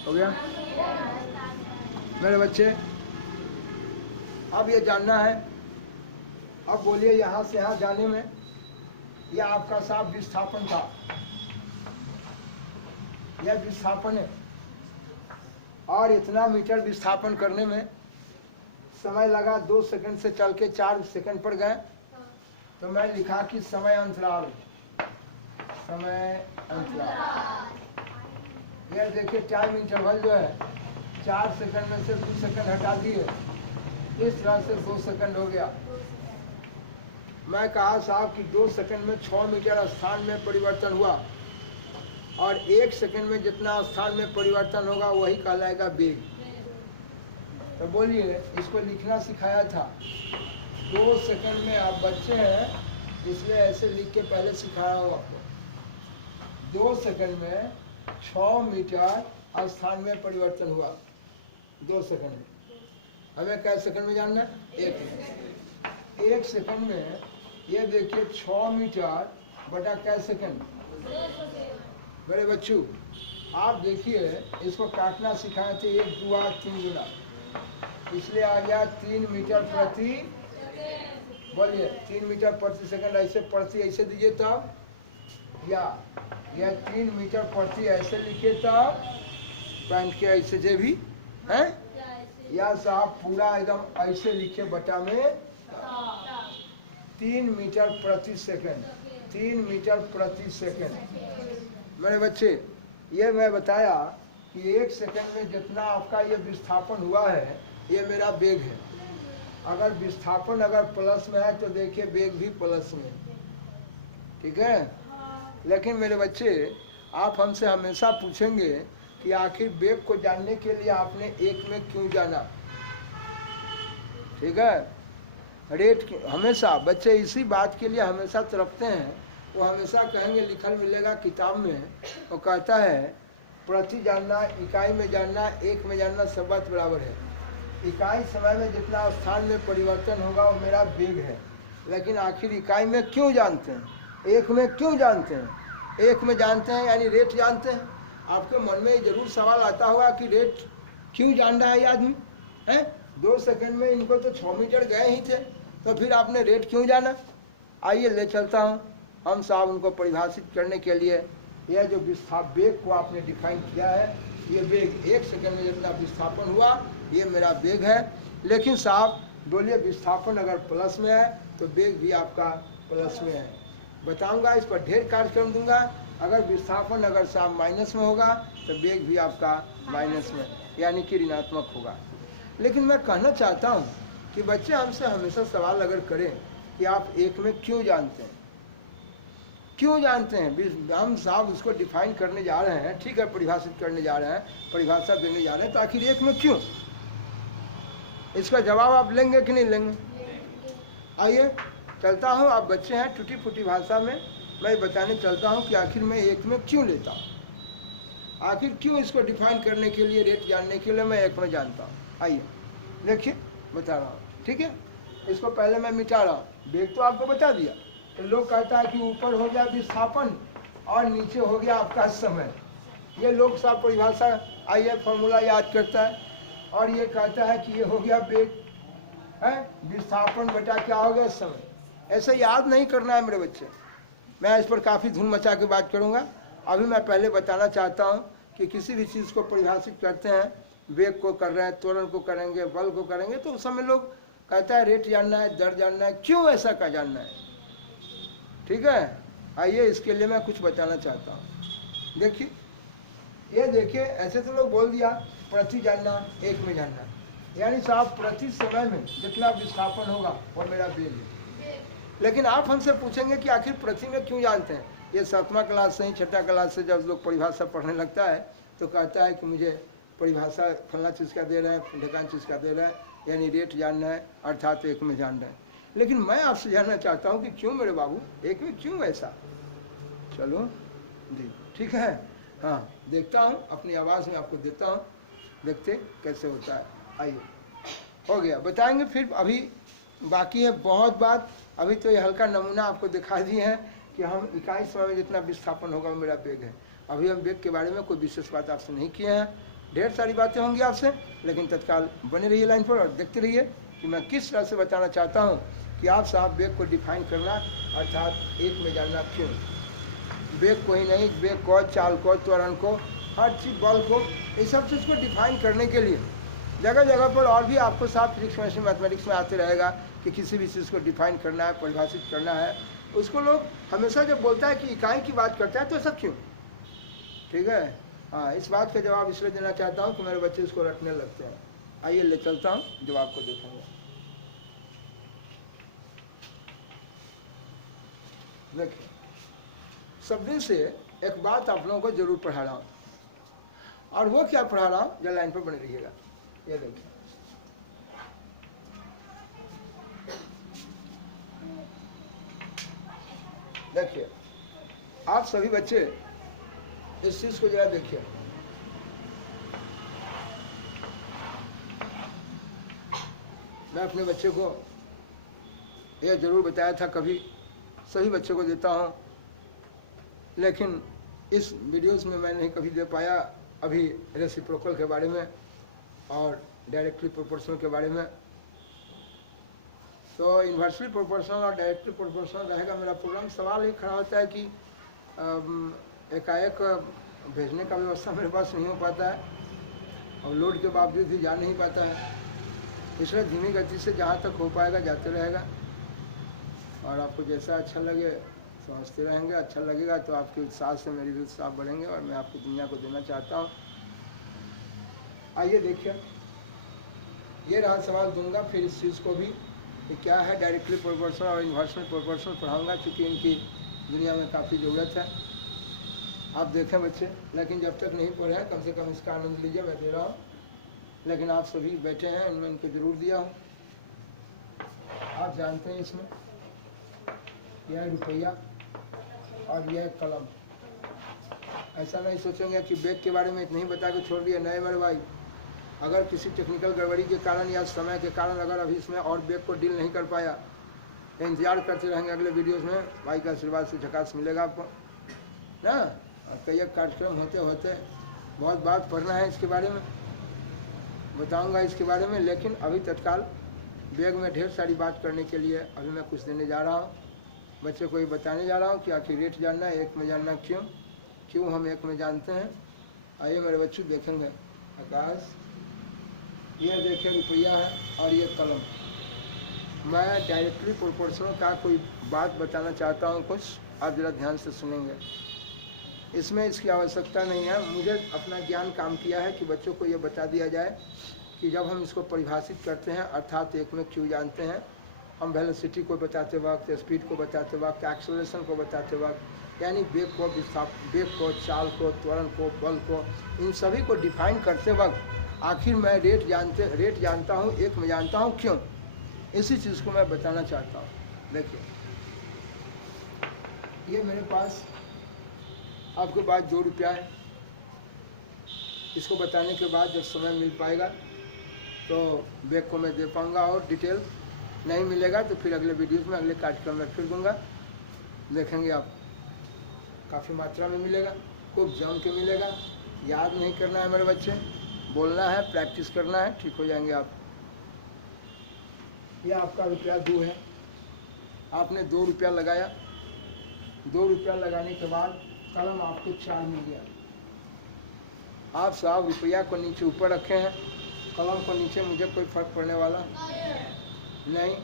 हो गया मेरे बच्चे, अब ये जानना है। अब बोलिए, यहाँ से यहाँ जाने में यह आपका साफ विस्थापन था, यह विस्थापन है, और इतना मीटर विस्थापन करने में समय लगा 2 सेकंड से चल के 4 सेकंड पर गए, तो मैं लिखा कि समय अंतराल, समय अंतराल। यह देखिए टाइम इंटरवल जो है 4 सेकंड में से 2 सेकंड हटा दिए, इस तरह से 2 सेकंड हो गया। मैं कहा साहब कि 2 सेकंड में 6 मीटर स्थान में परिवर्तन हुआ, और 1 सेकंड में जितना स्थान में परिवर्तन होगा वही कहलाएगा वेग। तो बोलिए, इसको लिखना सिखाया था 2 सेकंड में, आप बच्चे हैं इसलिए ऐसे लिख के पहले सिखाया हो आपको। 2 सेकंड में 6 मीटर स्थान में परिवर्तन हुआ 2 सेकंड में। हमें कै सेकंड में जानना है? 1 में। 1 सेकंड में ये देखिए 6 मीटर बटा कै सेकंड? बड़े बच्चों आप देखिए, इसको काटना सिखाए थे 1 2 3 गुना, इसलिए आ गया 3 मीटर प्रति, बोलिए 3 मीटर प्रति सेकंड। ऐसे प्रति ऐसे दीजिए तब, या 3 मीटर प्रति ऐसे लिखिए तब, पैंट के ऐसे जे भी है, या साहब पूरा एकदम ऐसे लिखे बटा में 3 मीटर प्रति सेकंड। 3 मीटर प्रति सेकंड। मेरे बच्चे, ये मैं बताया कि 1 सेकंड में जितना आपका ये विस्थापन हुआ है ये मेरा वेग है। अगर विस्थापन अगर प्लस में है तो देखिए वेग भी प्लस में है, ठीक है। लेकिन मेरे बच्चे, आप हमसे हमेशा पूछेंगे कि आखिर वेग को जानने के लिए आपने 1 में क्यों जाना, ठीक है। रेट हमेशा बच्चे इसी बात के लिए हमेशा तड़पते हैं। वो हमेशा कहेंगे, लिखल मिलेगा किताब में, वो कहता है प्रति जानना, इकाई में जानना, 1 में जानना सब बात बराबर है। इकाई समय में जितना स्थान में परिवर्तन होगा वो मेरा वेग है। लेकिन आखिर इकाई में क्यों जानते हैं, 1 में क्यों जानते हैं? 1 में जानते हैं यानी रेट जानते हैं। आपके मन में जरूर सवाल आता होगा कि रेट क्यों जान रहा है ये आदमी है? 2 सेकंड में इनको तो 6 मीटर गए ही थे, तो फिर आपने रेट क्यों जाना? आइए ले चलता हूँ हम साहब उनको परिभाषित करने के लिए। यह जो वेग को आपने डिफाइन किया है, ये वेग 1 सेकंड में जितना विस्थापन हुआ ये मेरा वेग है। लेकिन साहब बोलिए, विस्थापन अगर प्लस में है तो वेग भी आपका प्लस में है। बताऊंगा, इस पर ढेर कार्यक्रम दूंगा। अगर विस्थापन अगर साहब माइनस में होगा तो वेग भी आपका माइनस में यानी कि ऋणात्मक होगा। लेकिन मैं कहना चाहता हूँ कि बच्चे हमसे हमेशा सवाल अगर करें कि आप 1 में क्यों जानते हैं, क्यों जानते हैं, हम साहब उसको डिफाइन करने जा रहे हैं, ठीक है, परिभाषित करने जा रहे हैं, परिभाषा देने जा रहे हैं, तो आखिर 1 में क्यों? इसका जवाब आप लेंगे कि नहीं लेंगे? आइए चलता हूँ, आप बच्चे हैं, टूटी फूटी भाषा में मैं बताने चलता हूँ कि आखिर मैं 1 में क्यों लेता हूँ, आखिर क्यों इसको डिफाइन करने के लिए, रेट जानने के लिए मैं 1 में जानता हूँ। आइए देखिए बता रहा हूँ, ठीक है। इसको पहले मैं मिटा रहा हूँ। वेग तो आपको बता दिया। तो लोग कहता है कि ऊपर हो गया विस्थापन और नीचे हो गया आपका समय। ये लोग सब परिभाषा, आइए फॉर्मूला याद करता है और ये कहता है कि ये हो गया वेग है, विस्थापन बटा क्या हो गया समय। ऐसे याद नहीं करना है मेरे बच्चे। मैं इस पर काफ़ी धुन मचा के बात करूँगा। अभी मैं पहले बताना चाहता हूँ कि किसी भी चीज़ को परिभाषित करते हैं, वेग को कर रहे हैं, त्वरण को करेंगे, बल को करेंगे, तो उस समय लोग कहता है रेट जानना है, दर जानना है, क्यों ऐसा का जानना है, ठीक है। आइए इसके लिए मैं कुछ बताना चाहता हूँ। देखिए, ये देखिए, ऐसे तो लोग बोल दिया प्रति जानना, 1 में जानना, यानी साहब प्रति समय में जितना विस्थापन होगा वो मेरा वेग है। लेकिन आप हमसे पूछेंगे कि आखिर प्रति में क्यों जानते हैं। ये 7वां क्लास से ही 6ठा क्लास से जब लोग परिभाषा पढ़ने लगता है तो कहता है कि मुझे परिभाषा फलना चीज़ का दे रहा है, ढेकान चीज़ का दे रहा है, यानी रेट जानना है, अर्थात 1 में जानना है। लेकिन मैं आपसे जानना चाहता हूँ कि क्यों मेरे बाबू 1 में क्यों ऐसा। चलो जी, ठीक है, हाँ देखता हूँ, अपनी आवाज़ में आपको देता हूँ, देखते कैसे होता है। आइए, हो गया, बताएंगे फिर, अभी बाकी है बहुत बात। अभी तो ये हल्का नमूना आपको दिखा दिए हैं कि हम इकाई समय में जितना विस्थापन होगा वो मेरा वेग है। अभी हम वेग के बारे में कोई विशेष बात आपसे नहीं किए हैं। ढेर सारी बातें होंगी आपसे, लेकिन तत्काल बने रहिए लाइन पर और देखते रहिए कि मैं किस तरह से बताना चाहता हूँ कि आप साहब वेग को डिफाइन करना, अर्थात 1 में जानना क्यों। वेग को ही नहीं, वेग को, चाल को, त्वरण को, हर चीज़, बल को, इस सब चीज़ को डिफाइन करने के लिए जगह जगह पर और भी आपको साफ फिजिक्स में, मैथमेटिक्स में आते रहेगा कि किसी भी चीज़ को डिफाइन करना है, परिभाषित करना है। उसको लोग हमेशा जब बोलता है कि इकाई की बात करता है तो ऐसा क्यों, ठीक है। हाँ, इस बात का जवाब इसलिए देना चाहता हूँ कि मेरे बच्चे इसको रटने लगते हैं। आइए ले चलता हूँ, जवाब को देखेंगे। देखिए, सब दिन से एक बात आप लोगों को जरूर पढ़ा रहा हूँ, और वो क्या पढ़ा रहा हूँ, जो लाइन पर बने रहिएगा। ये देखिए, देखिए आप सभी बच्चे इस चीज को जरा देखिए। मैं अपने बच्चे को यह जरूर बताया था, कभी सभी बच्चों को देता हूँ, लेकिन इस वीडियोस में मैं नहीं कभी दे पाया। अभी रेसिप्रोकल के बारे में और डायरेक्टली प्रोपोर्शनल के बारे में। तो इन्वर्सली प्रोपोर्शनल और डायरेक्टली प्रोपोर्शनल रहेगा मेरा प्रोग्राम। सवाल ये खड़ा होता है कि एकाएक भेजने का व्यवस्था मेरे पास नहीं हो पाता है, और लोड के बावजूद भी जा नहीं पाता है, इसलिए धीमी गति से जहाँ तक हो पाएगा जाते रहेगा। और आपको जैसा अच्छा लगे समझते रहेंगे, अच्छा लगेगा तो आपके उत्साह से मेरी भी उत्साह बढ़ेंगे, और मैं आपको दुनिया को देना चाहता हूँ। आइए देखिए, ये रहा सवाल, दूंगा फिर इस चीज़ को भी कि क्या है डायरेक्टली प्रोपोर्शनल और इन्वर्सली प्रोपोर्शनल पढ़ाऊँगा, क्योंकि इनकी दुनिया में काफ़ी ज़रूरत है। आप देखें बच्चे, लेकिन जब तक नहीं पढ़े कम से कम इसका आनंद लीजिए, मैं दे रहा हूँ। लेकिन आप सभी बैठे हैं, इनमें इनको ज़रूर दिया हूँ। आप जानते हैं इसमें यह रुपया और यह कलम। ऐसा नहीं सोचेंगे कि बैग के बारे में इतना ही बता के छोड़ दिया। नहीं मेरे भाई, अगर किसी टेक्निकल गड़बड़ी के कारण या समय के कारण अगर अभी इसमें और बैग को डील नहीं कर पाया, तो इंतजार करते रहेंगे अगले वीडियोस में। भाई का आशीर्वाद से झकास मिलेगा आपको ना। कई कार्यक्रम होते होते बहुत बात पढ़ना है इसके बारे में, बताऊंगा इसके बारे में। लेकिन अभी तत्काल बैग में ढेर सारी बात करने के लिए अभी मैं कुछ देने जा रहा हूँ। बच्चे को ये बताने जा रहा हूँ कि आखिर रेट जानना है, एक में जानना क्यों हम एक में जानते हैं। आइए मेरे बच्चे देखेंगे। आकाश, ये देखिए रुपया है और ये कलम। मैं डायरेक्टली प्रोपोर्शनल का कोई बात बताना चाहता हूँ कुछ, आप ज़रा ध्यान से सुनेंगे। इसमें इसकी आवश्यकता नहीं है, मुझे अपना ज्ञान काम किया है कि बच्चों को ये बता दिया जाए कि जब हम इसको परिभाषित करते हैं, अर्थात एक में क्यों जानते हैं, हम वेलोसिटी को बताते वक्त, स्पीड को बताते वक्त, एक्सेलरेशन को बताते वक्त, यानी वेग को, चाल को, त्वरण को, बल को, इन सभी को डिफाइन करते वक्त आखिर मैं रेट जानता हूँ, एक में जानता हूँ क्यों, इसी चीज़ को मैं बताना चाहता हूँ। देखिए, ये मेरे पास आपके पास 2 रुपया है। इसको बताने के बाद जब समय मिल पाएगा तो बैग को मैं दे पाऊँगा, और डिटेल नहीं मिलेगा तो फिर अगले वीडियोस में, अगले कार्यक्रम में फिर दूंगा। देखेंगे आप, काफ़ी मात्रा में मिलेगा, खूब जम के मिलेगा। याद नहीं करना है मेरे बच्चे, बोलना है, प्रैक्टिस करना है, ठीक हो जाएंगे आप। ये आपका रुपया 2 है। आपने 2 रुपया लगाया। 2 रुपया लगाने के बाद कलम आपको 4 मिल गया। आप साहब रुपया को नीचे ऊपर रखे हैं, कलम को नीचे, मुझे कोई फर्क पड़ने वाला नहीं।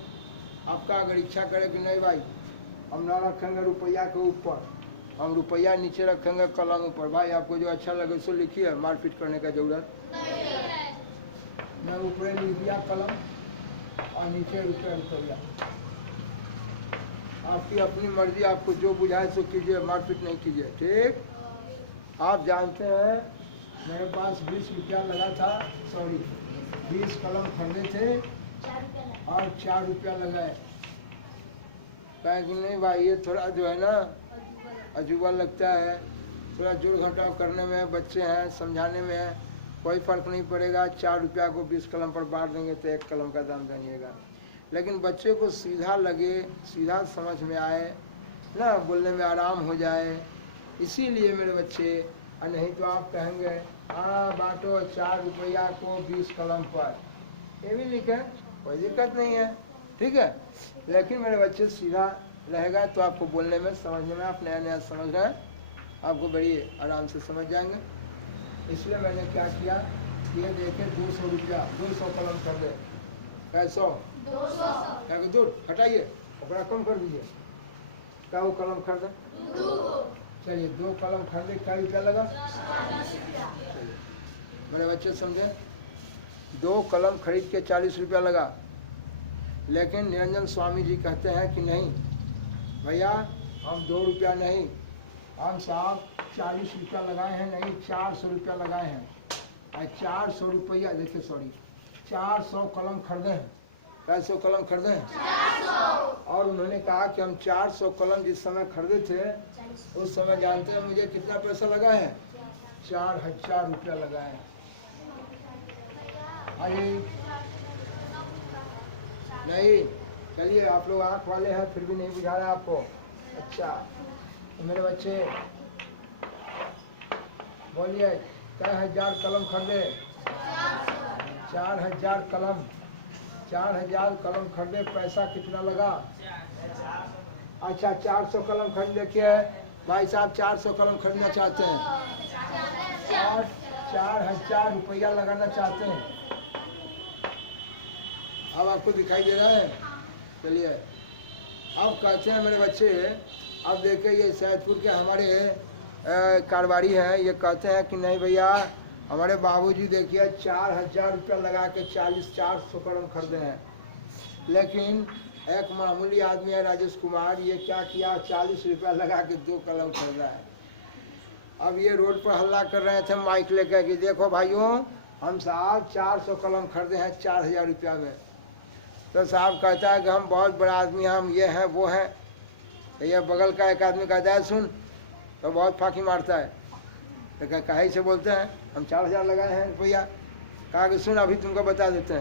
आपका अगर इच्छा करे कि नहीं भाई हम ना रखेंगे रुपया के ऊपर, हम रुपया नीचे रखेंगे, कलम ऊपर, भाई आपको जो अच्छा लगे उसको लिखिए, मारपीट करने का जरूरत मैं ऊपर लिख दिया कलम और नीचे रुपया। आपकी अपनी मर्जी, आपको जो बुझाए सो कीजिए, मारपीट नहीं कीजिए, ठीक। आप जानते हैं मेरे पास 20 रुपया लगा था, 20 कलम खरीदे थे और 4 रुपया लगाए। कहें कि नहीं भाई ये थोड़ा जो है ना अजूबा लगता है, थोड़ा जोड़ घटाव करने में, बच्चे हैं, समझाने में है, कोई फ़र्क नहीं पड़ेगा। 4 रुपया को 20 कलम पर बांट देंगे तो 1 कलम का दाम जानिएगा। लेकिन बच्चे को सीधा लगे, सीधा समझ में आए ना, बोलने में आराम हो जाए, इसीलिए मेरे बच्चे। और नहीं तो आप कहेंगे हाँ बांटो 4 रुपया को 20 कलम पर, ये भी लिखे, कोई दिक्कत नहीं है, ठीक है। लेकिन मेरे बच्चे सीधा रहेगा तो आपको बोलने में, समझने में, आप नया नया समझ रहे हैं, आपको बड़ी आराम से समझ जाएंगे। इसलिए मैंने क्या किया, ये देखे 200 रुपया, 200 कलम कर दे। 100 क्या दूर हटाइए, कपड़ा कम कर दीजिए। क्या वो कलम खरीदे? चलिए 2 कलम खरीदे, क्या रुपया लगा? मेरे बच्चे समझे, 2 कलम खरीद के 40 रुपया लगा। लेकिन निरंजन स्वामी जी कहते हैं कि नहीं भैया, हम 2 रुपया नहीं, हम साहब 40 रुपया लगाए हैं, नहीं 400 रुपया लगाए हैं। 400 रुपया, देखिए सॉरी, 400 कलम खरीदे हैं। 500 कलम खरीदे हैं 400। और उन्होंने कहा कि हम 400 कलम जिस समय खरीदे थे उस समय जानते हैं मुझे कितना पैसा लगा है? 4000 रुपया लगाए हैं। नहीं, चलिए आप लोग आँख वाले हैं फिर भी नहीं बुझा रहा आपको। अच्छा तो मेरे बच्चे बोलिए, कई हजार कलम खरीदे? 4000 कलम। 4000 कलम खरीदे, पैसा कितना लगा? अच्छा 400 कलम खरीद। देखिए भाई साहब 400 कलम खरीदना चाहते हैं और 4000 रुपया लगाना चाहते हैं। अब आपको दिखाई दे रहा है? चलिए अब कहते हैं मेरे बच्चे, अब देखिए ये सैदपुर के हमारे कारोबारी हैं, ये कहते हैं कि नहीं भैया हमारे बाबूजी देखिए 4000 रुपया लगा के 400 कलम खरीदे हैं। लेकिन एक मामूली आदमी है राजेश कुमार, ये क्या किया, 40 रुपया लगा के 2 कलम खरीदा है। अब ये रोड पर हल्ला कर रहे थे माइक लेकर कि देखो भाइयों हम साहब 400 कलम खरीदे हैं 4000 रुपया में। तो साहब कहता है कि हम बहुत बड़ा आदमी हैं, हम ये हैं वो हैं। तो ये बगल का एक आदमी कहता है सुन, तो बहुत फाँकी मारता है। तो कहीं से बोलते हैं हम 4000 लगाए हैं रुपया। कहा कि सुन अभी तुमको बता देते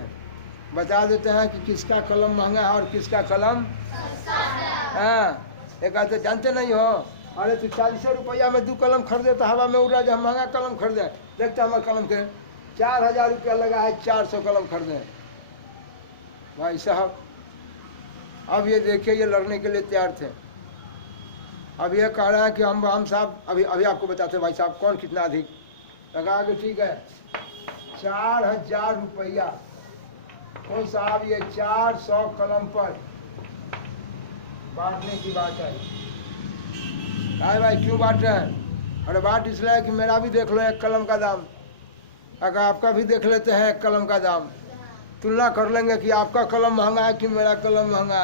हैं कि किसका कलम महंगा है और किसका कलम सस्ता है। हाँ, एक कहते जानते नहीं हो, अरे तू 40 रुपया में 2 कलम खरीदे तो हवा में उड़ रहा है, हम महंगा कलम खरीदे। देखते हमारे कलम के 4000 रुपया लगा है, 400 कलम खरीदे। भाई साहब अब ये देखिए ये लड़ने के लिए तैयार थे। अब ये कह रहा है कि हम साहब अभी आपको बताते हैं भाई साहब कौन कितना अधिक लगा के। ठीक है 4000 रुपया तो साहब ये 400 कलम पर बांटने की बात है। भाई क्यों बांट रहे हैं? अरे बात इसलिए कि मेरा भी देख लो 1 कलम का दाम, अगर आपका भी देख लेते हैं 1 कलम का दाम, तुलना कर लेंगे कि आपका कलम महंगा है कि मेरा कलम महंगा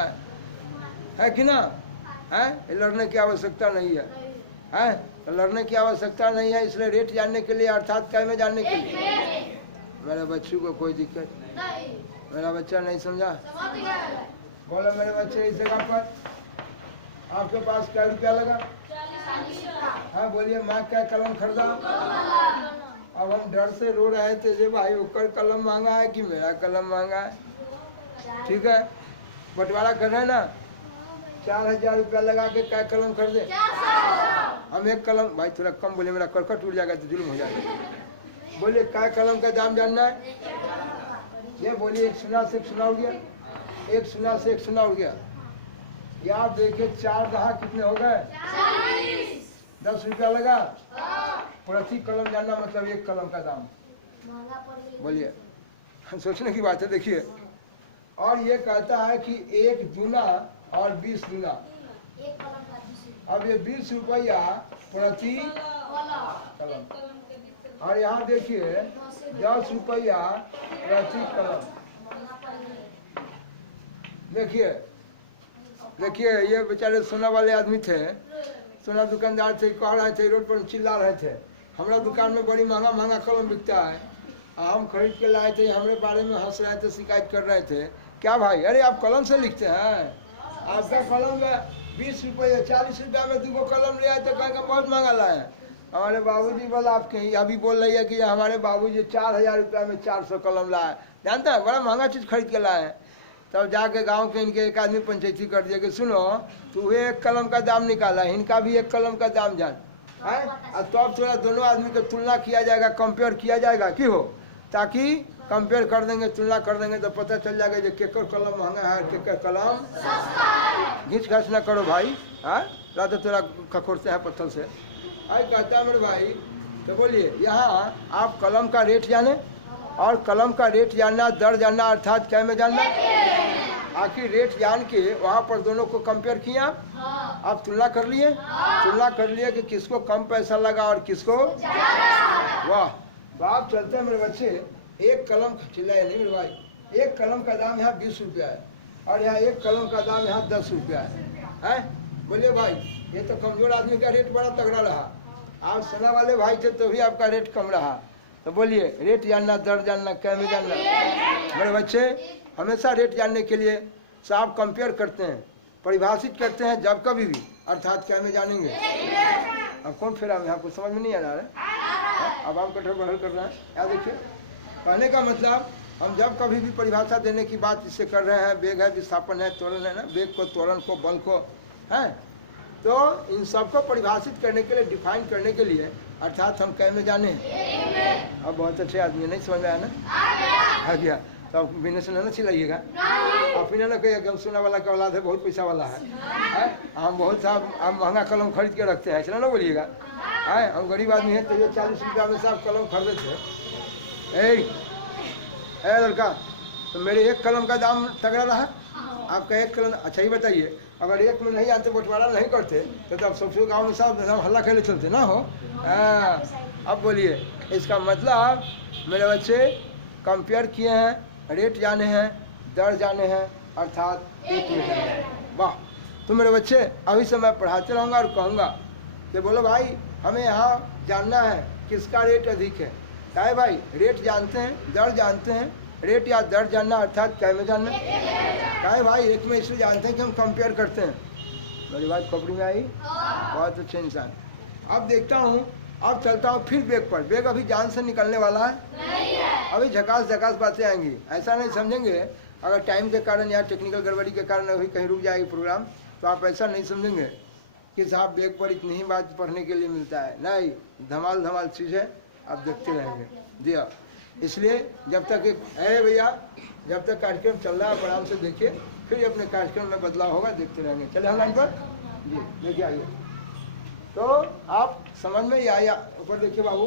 है कि ना? है लड़ने की आवश्यकता नहीं है, तो लड़ने की आवश्यकता नहीं है। इसलिए रेट जानने के लिए अर्थात क्या में जानने के लिए मेरे बच्चों को कोई दिक्कत नहीं। मेरा बच्चा नहीं समझा? बोलो मेरे बच्चे इस जगह पर आपके पास क्या रुपया लगा? हाँ बोलिए, मैं क्या कलम खरीदा? अब हम डर से रो रहे थे जे भाई ऊपर कलम महंगा है कि मेरा कलम महंगा है। ठीक है बंटवारा कर रहे हैं ना। 4000 रुपया लगा के क्या कलम खरीदे? हम 1 कलम, भाई थोड़ा कम बोले मेरा करकट टूट जाएगा तो जुल्म हो जाएगा। बोलिए क्या कलम का दाम जानना है? ये बोलिए 1 सुना से 1 सुना हो गया, 1 सुना से 1 सुना हो गया। ये आप देखिए 4 दहा कितने हो गए? 10 रुपया लगा। प्रति कलम जानना मतलब 1 कलम का दाम। बोलिए सोचने की बात है। देखिए और ये कहता है कि 1 दूना और 20 दूना। अब ये 20 रुपया प्रति कलम और यहाँ देखिए 10 रुपया प्रति कलम। देखिए ये बेचारे सोना वाले आदमी थे, सोना दुकानदार थे, कह रहे थे रोड पर चिल्ला रहे थे हमारा दुकान में बड़ी महंगा कलम बिकता है, हम खरीद के लाए थे, हमारे बारे में हंस रहे थे, शिकायत कर रहे थे। क्या भाई, अरे आप कलम से लिखते हैं? आपका कलम में 20 रुपये 40 रुपया में 2 कलम ले आए तो कहेंगे बहुत महंगा लाए। हमारे बाबूजी बोला आप कहीं अभी बोल रही है कि हमारे बाबूजी 4000 रुपया में 400 कलम लाए। जानता है बड़ा महंगा चीज़ खरीद के लाए हैं। तब जाके गांव के इनके एक आदमी पंचायती कर दिया कि सुनो तू 1 कलम का दाम निकाला, इनका भी 1 कलम का दाम जान है। और तब थोड़ा दोनों आदमी का तुलना किया जाएगा, कंपेयर किया जाएगा कि हो, ताकि कंपेयर कर देंगे, तुलना कर देंगे तो पता चल जाएगा जो केकर कलम महंगा है केकर कलम सस्ता है। घिच घाच ना करो भाई, हाँ रात थोड़ा खखोरते हैं पत्थर से। आई कहता है मेरे भाई, तो बोलिए यहाँ आप कलम का रेट जाने और कलम का रेट जानना, दर जानना अर्थात क्या में जानना। आखिर रेट जान के वहाँ पर दोनों को कंपेयर किया, आप तुलना कर लिए, तुलना कर लिए कि किसको कम पैसा लगा और किसको वाह। तो आप चलते हैं मेरे बच्चे, 1 कलम चिल्लाए नहीं मेरे भाई, 1 कलम का दाम यहाँ 20 रुपया है और यहाँ 1 कलम का दाम यहाँ 10 रुपया है। बोलिए भाई ये तो कमजोर आदमी का रेट बड़ा तगड़ा रहा, आप सोना वाले भाई थे तो भी आपका रेट कम रहा। तो बोलिए, रेट जानना, दर जानना, क्या में जानना। मेरे बच्चे हमेशा रेट जानने के लिए साहब कंपेयर करते हैं, परिभाषित करते हैं जब कभी भी, अर्थात क्या में जानेंगे। अब कौन फेरा में, आपको समझ में नहीं आ रहा है, अब आप कठोर बढ़ल कर रहे हैं। याद देखिए, कहने का मतलब हम जब कभी भी परिभाषा देने की बात इससे कर रहे हैं, वेग है, विस्थापन है, त्वरण है ना, वेग को, त्वरण को, बल को, है, तो इन सबको परिभाषित करने के लिए, डिफाइन करने के लिए, अर्थात हम क्या में जाने। अब बहुत अच्छे आदमी नहीं समझ में आया ना, आ गया तो अब बिजनेस ना चिल्लाइएगा। आप इन्हें ना कहिए हम सोना वाला का औलाद है, बहुत पैसा वाला है। हम बहुत साहब हम महंगा कलम खरीद के रखते हैं, चला ना बोलिएगा। है हम गरीब आदमी हैं, तो ये 40 रुपया में साहब कलम खरीदते हैं। ए लड़का, तो मेरे एक कलम का दाम तगड़ा रहा, आपका एक कलम। अच्छा ही बताइए, अगर एक में नहीं आते, बंटवारा नहीं करते, तो अब सबसे गाँव में साहब हल्ला खेले चलते ना हो। अब बोलिए, इसका मतलब मेरे बच्चे कंपेयर किए हैं, रेट जाने हैं, दर जाने हैं, अर्थात एक में जाने हैं। वाह। तो मेरे बच्चे अभी से मैं पढ़ाते रहूँगा और कहूँगा कि बोलो भाई, हमें यहाँ जानना है किसका रेट अधिक है। क्या है भाई, रेट जानते हैं, दर जानते हैं, रेट या दर जानना अर्थात क्या में जानना। क्या है भाई, एक में इसलिए जानते हैं कि हम कंपेयर करते हैं। मेरी बात खोपड़ी में आई, बहुत अच्छे इंसान। अब देखता हूँ, अब चलता हूँ फिर बेग पर। बेग अभी जान से निकलने वाला है, अभी झकास झकास बातें आएंगी। ऐसा नहीं समझेंगे अगर टाइम के कारण या टेक्निकल गड़बड़ी के कारण अभी कहीं रुक जाएगी प्रोग्राम, तो आप ऐसा नहीं समझेंगे कि साहब बेग पर इतनी ही बात पढ़ने के लिए मिलता है। नहीं, धमाल धमाल चीज़ है, आप देखते रहेंगे। दिया इसलिए जब तक एक है भैया, जब तक कार्यक्रम चल रहा है आराम से देखिए, फिर अपने कार्यक्रम में बदलाव होगा, देखते रहेंगे। चले हम लाइन पर जी, देखिए आइए। तो आप समझ में ही आया, ऊपर देखिए बाबू,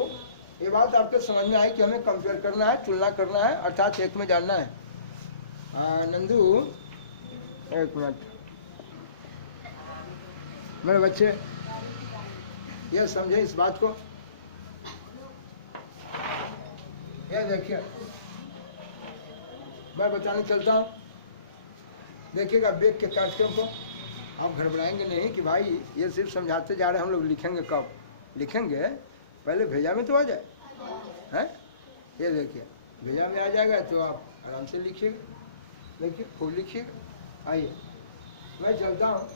ये बात आपके समझ में आई कि हमें कंपेयर करना है, तुलना करना है, अर्थात एक में जानना है। नंदू एक मिनट, मेरे बच्चे ये समझे इस बात को। ये देखिए, मैं बताने चलता हूँ, देखिएगा बेग के कार्यक्रम को। आप घबराएंगे नहीं कि भाई ये सिर्फ समझाते जा रहे हैं, हम लोग लिखेंगे कब लिखेंगे, पहले भेजा में तो आ जाए। हैं, ये देखिए भेजा में आ जाएगा तो आप आराम से लिखिएगा, देखिए खूब लिखिएगा। आइए मैं चलता हूँ,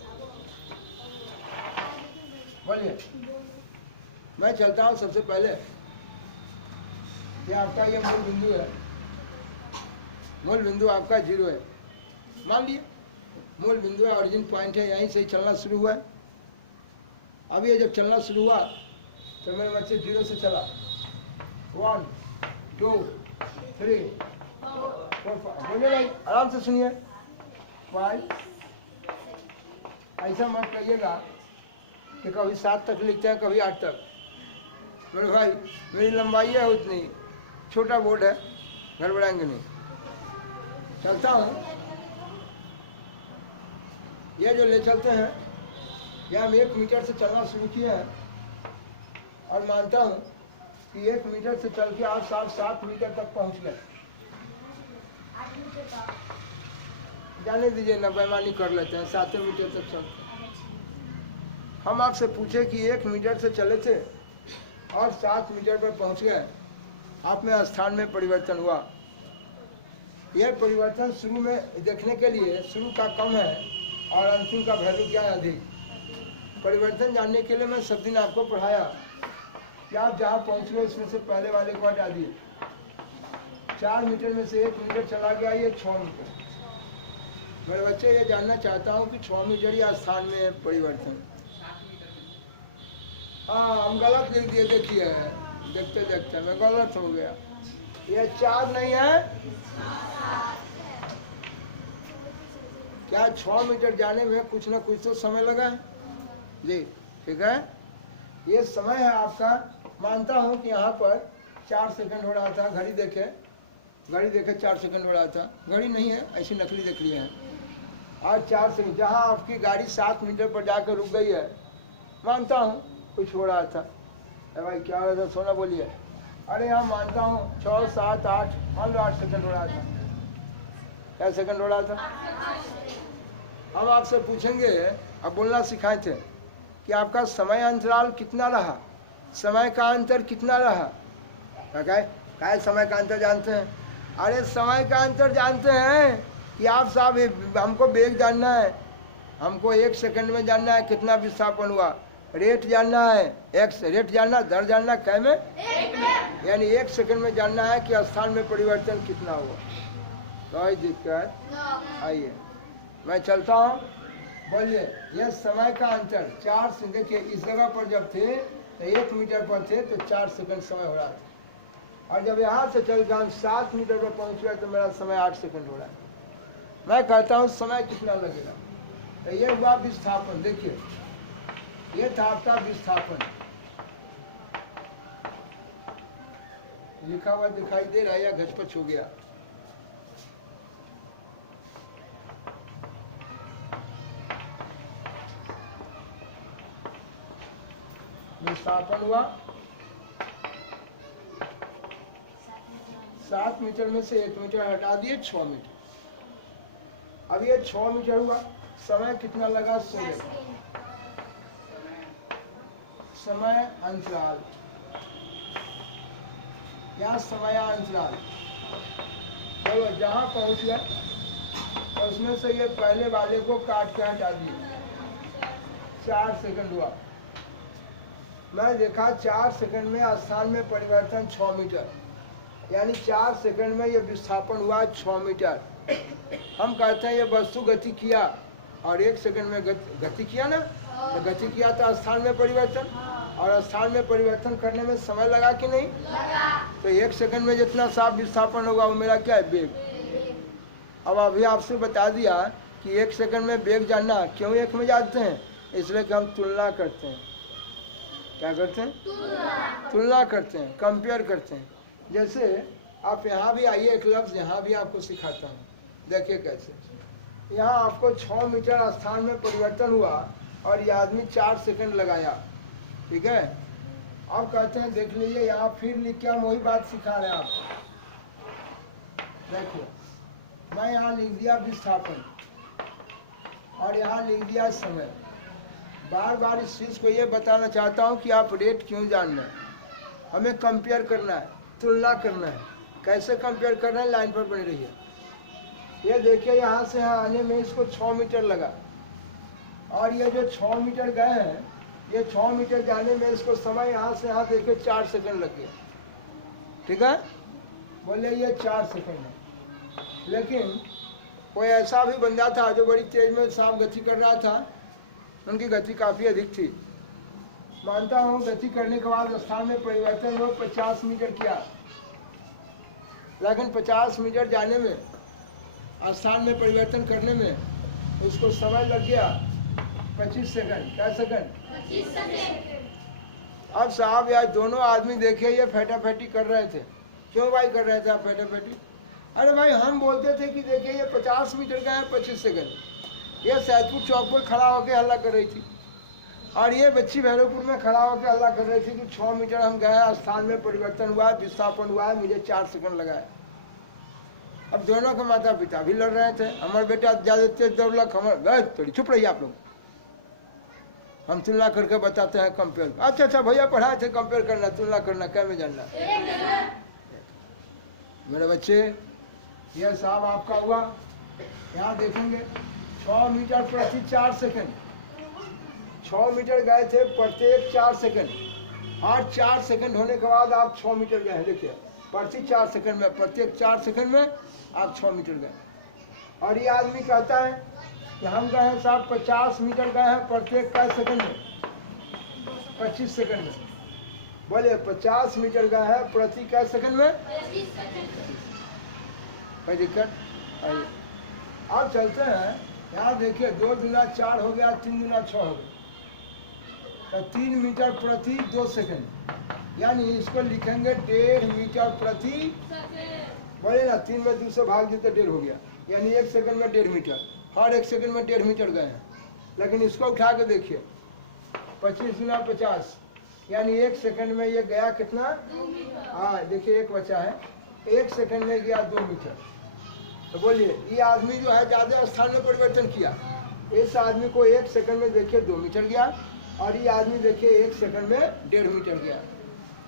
बोलिए। मैं चलता हूँ सबसे पहले, ये आपका ये मूल बिंदु है, मूल बिंदु आपका 0 है, मान लिए मूल बिंदु है, ऑरिजिन पॉइंट है, यहीं से ही चलना शुरू हुआ है। अब ये जब चलना शुरू हुआ तो मेरे बच्चे 0 से चला, 1 2 3 4 5, बोलिए भाई आराम से सुनिए, 5। ऐसा मत करिएगा कि कभी 7 तक लिखते हैं, कभी 8 तक। मेरे भाई मेरी लंबाई है उतनी, छोटा बोर्ड है, गड़बड़ाएंगे नहीं। चलता हूँ, ये जो ले चलते हैं, यह हम 1 मीटर से चलना शुरू किए हैं, और मानता हूँ कि 1 मीटर से चल के आप 7 मीटर तक पहुँच गए। जाने दीजिए ना, बेईमानी कर लेते हैं, 7 मीटर तक चलते हैं। हम आपसे पूछे कि 1 मीटर से चले थे और 7 मीटर पर पहुँच गए, आप में स्थान में परिवर्तन हुआ। यह परिवर्तन शुरू में देखने के लिए शुरू का कम है और अंतिम का वैल्यू क्या है अधिक। परिवर्तन जानने के लिए मैं सब दिन आपको पढ़ाया कि आप जहाँ पहुँच गए उसमें से पहले वाले को हटा दिए। 4 मीटर में से 1 मीटर चला गया, ये 6 मीटर। मेरे बच्चे ये जानना चाहता हूँ कि 6 मीटर या स्थान में परिवर्तन। हाँ हम गलत लिख दिए, देखिए देखते देखते मैं गलत हो गया, ये 4 नहीं है। क्या 6 मीटर जाने में कुछ ना कुछ तो समय लगा है जी, ठीक है। ये समय है आपका, मानता हूँ कि यहाँ पर 4 सेकंड हो रहा था, घड़ी देखे 4 सेकंड हो रहा था, घड़ी नहीं है, ऐसी नकली देख लिए हैं। आज 4 सेकंड, जहाँ आपकी गाड़ी 7 मीटर पर जाकर रुक गई है, मानता हूँ कुछ हो रहा था। अरे भाई क्या हो रहा था, सोना बोलिए। अरे यहाँ मानता हूँ 6 7 8, मान लो 8 सेकंड हो रहा था। क्या सेकंड हो रहा था? हम आपसे पूछेंगे, अब बोलना सिखाए थे कि आपका समय अंतराल कितना रहा, समय का अंतर कितना रहा? क्या समय का अंतर जानते हैं? अरे समय का अंतर जानते हैं कि आप साहब हमको वेग जानना है, हमको 1 सेकंड में जानना है कितना विस्थापन हुआ, रेट जानना है, एक्स रेट जानना, दर जानना, कै में यानी 1 सेकंड में जानना है कि स्थान में परिवर्तन कितना हुआ। कोई दिक्कत? आइए मैं चलता हूँ, बोलिए। यह समय का अंतर 4 से, देखिए इस जगह पर जब थे तो 1 मीटर पर थे तो 4 सेकंड समय हो रहा था, और जब यहाँ से चल कर 7 मीटर पर पहुँच गया तो मेरा समय 8 सेकंड हो रहा है। मैं कहता हूँ समय कितना लगेगा? तो ये हुआ विस्थापन। देखिए ये था आपका विस्थापन, लिखा हुआ दिखाई दे रहा है या घचपच हो गया? विस्थापन हुआ 7 मीटर में से 1 मीटर हटा दिए, 6 मीटर। अब ये 6 मीटर हुआ, समय कितना लगा? 16। समय अंतराल या समय अंतराल, चलो जहाँ पहुँच गए उसमें से ये पहले वाले को काट के हटा दिए, 4 सेकंड हुआ। मैं देखा 4 सेकंड में स्थान में परिवर्तन 6 मीटर, यानी 4 सेकंड में ये विस्थापन हुआ 6 मीटर। हम कहते हैं ये वस्तु गति किया और 1 सेकंड में गति किया ना, तो गति किया तो स्थान में परिवर्तन, और स्थान में परिवर्तन करने में समय लगा कि नहीं लगा? तो 1 सेकंड में जितना साफ विस्थापन होगा वो मेरा क्या है? वेग। अब अभी आपसे बता दिया कि 1 सेकंड में वेग जानना, क्यों 1 में जानते हैं? इसलिए कि हम तुलना करते हैं। क्या करते हैं? तुलना करते हैं, कंपेयर करते हैं। जैसे आप यहाँ भी आइए, एक लफ्ज़ यहाँ भी आपको सिखाता हूँ, देखिए कैसे। यहाँ आपको 6 मीटर स्थान में परिवर्तन हुआ और ये आदमी 4 सेकंड लगाया, ठीक है। अब कहते हैं देख लीजिए, यहाँ फिर लिख के हम वही बात सिखा रहे हैं आपको। देखो मैं यहाँ लिख दिया विस्थापन और यहाँ लिख दिया समय। बार बार इस चीज़ को ये बताना चाहता हूँ कि आप रेट क्यों जानना है, हमें कंपेयर करना है, तुलना करना है। कैसे कंपेयर करना है? लाइन पर बनी रहिए। ये देखिए यहाँ से यहाँ आने में इसको 6 मीटर लगा, और ये जो 6 मीटर गए हैं, ये 6 मीटर जाने में इसको समय यहाँ से यहाँ देखिए 4 सेकंड लग गया, ठीक है। बोले ये 4 सेकंड है, लेकिन कोई ऐसा भी बंदा था जो बड़ी तेज में साफ गति कर रहा था, उनकी गति काफ़ी अधिक थी। मानता हूँ गति करने के बाद स्थान में परिवर्तन हुआ, 50 मीटर किया, लेकिन 50 मीटर जाने में, स्थान में परिवर्तन करने में उसको समय लग गया 25 सेकंड। क्या सेकंड? 25 सेकंड। अब साहब यार दोनों आदमी देखे ये फटाफटी कर रहे थे। क्यों भाई कर रहे थे आप फटाफटी? अरे भाई हम बोलते थे कि देखिए ये 50 मीटर गए हैं 25 सेकंड। ये सैदपुर चौक पर खड़ा होकर हल्ला कर रही थी, और ये बच्ची भैरवपुर में खड़ा होकर हल्ला कर रही थी कि 6 मीटर हम गए, स्थान में परिवर्तन हुआ, विस्थापन हुआ है, मुझे 4 सेकंड लगा है। अब दोनों के माता पिता भी लड़ रहे थे, हमारे बेटा ज़्यादा तेज दौड़लक, हमारे थोड़ी चुप रहिए आप लोग, हम तुलना करके बताते हैं कंपेयर। अच्छा भैया पढ़ाए थे कंपेयर करना, तुलना करना, क्या में जानना? मेरे बच्चे यह साहब आपका हुआ, यहाँ देखेंगे 6 मीटर प्रति 4 सेकंड, 6 मीटर गए थे प्रत्येक 4 सेकंड, और 4 सेकंड होने के बाद आप 6 मीटर गए। देखिए प्रति 4 सेकंड में, प्रत्येक 4 सेकंड में आप 6 मीटर गए। और ये आदमी कहता है कि हम गए हैं साहब 50 मीटर गए हैं प्रत्येक कै सेकंड में? 25 सेकंड में। बोले 50 मीटर गए हैं प्रति कै सेकंड में? 25 सेकंड। कोई दिक्कत? आइए अब चलते हैं। यहाँ देखिए 2 दूना 4 हो गया, 3 दूना 6 हो गया, तो 3 मीटर प्रति 2 सेकंड, यानी इसको लिखेंगे 1.5 मीटर प्रति। बोले ना 3 में 2 से भाग देते 1.5 हो गया, यानी 1 सेकंड में 1.5 मीटर, हर 1 सेकंड में 1.5 मीटर गए हैं। लेकिन इसको उठा के देखिए 25 गुना 50, यानी 1 सेकंड में ये गया कितना? 2 मीटर। हाँ देखिए 1 बचा है, 1 सेकंड में गया 2 मीटर। तो बोलिए ये आदमी जो है ज़्यादा स्थान में परिवर्तन किया, इस आदमी को 1 सेकंड में देखिए 2 मीटर गया, और ये आदमी देखिए 1 सेकंड में 1.5 मीटर गया।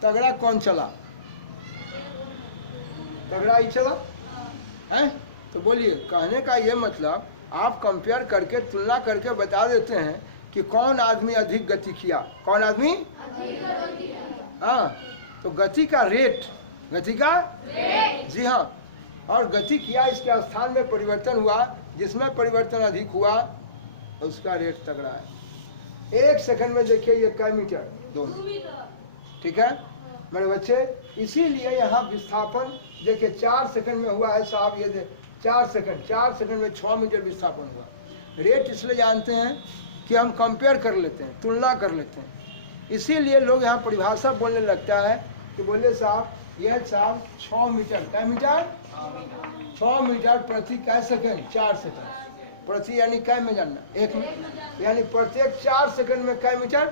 तगड़ा कौन चला? तगड़ा ही चला है। तो बोलिए, कहने का ये मतलब आप कंपेयर करके, तुलना करके बता देते हैं कि कौन आदमी अधिक गति किया, कौन आदमी। हाँ, तो गति का रेट, गति का रेट, जी हाँ, और गति किया, इसके स्थान में परिवर्तन हुआ, जिसमें परिवर्तन अधिक हुआ उसका रेट तगड़ा है। 1 सेकंड में देखिए ये कै मीटर, 2 मीटर, ठीक है मेरे बच्चे। इसीलिए यहाँ विस्थापन देखिए 4 सेकंड में हुआ है साहब, ये 4 सेकंड में 6 मीटर विस्थापन हुआ। रेट इसलिए जानते हैं कि हम कंपेयर कर लेते हैं, तुलना कर लेते हैं। इसीलिए लोग यहाँ परिभाषा बोलने लगता है कि बोले साहब यह साहब 6 मीटर, कै मीटर, 6 मीटर प्रति कै सेकंड, 4 सेकंड प्रति, यानी कै में जानना, 1 में, यानी प्रत्येक 4 सेकंड में कै मीटर,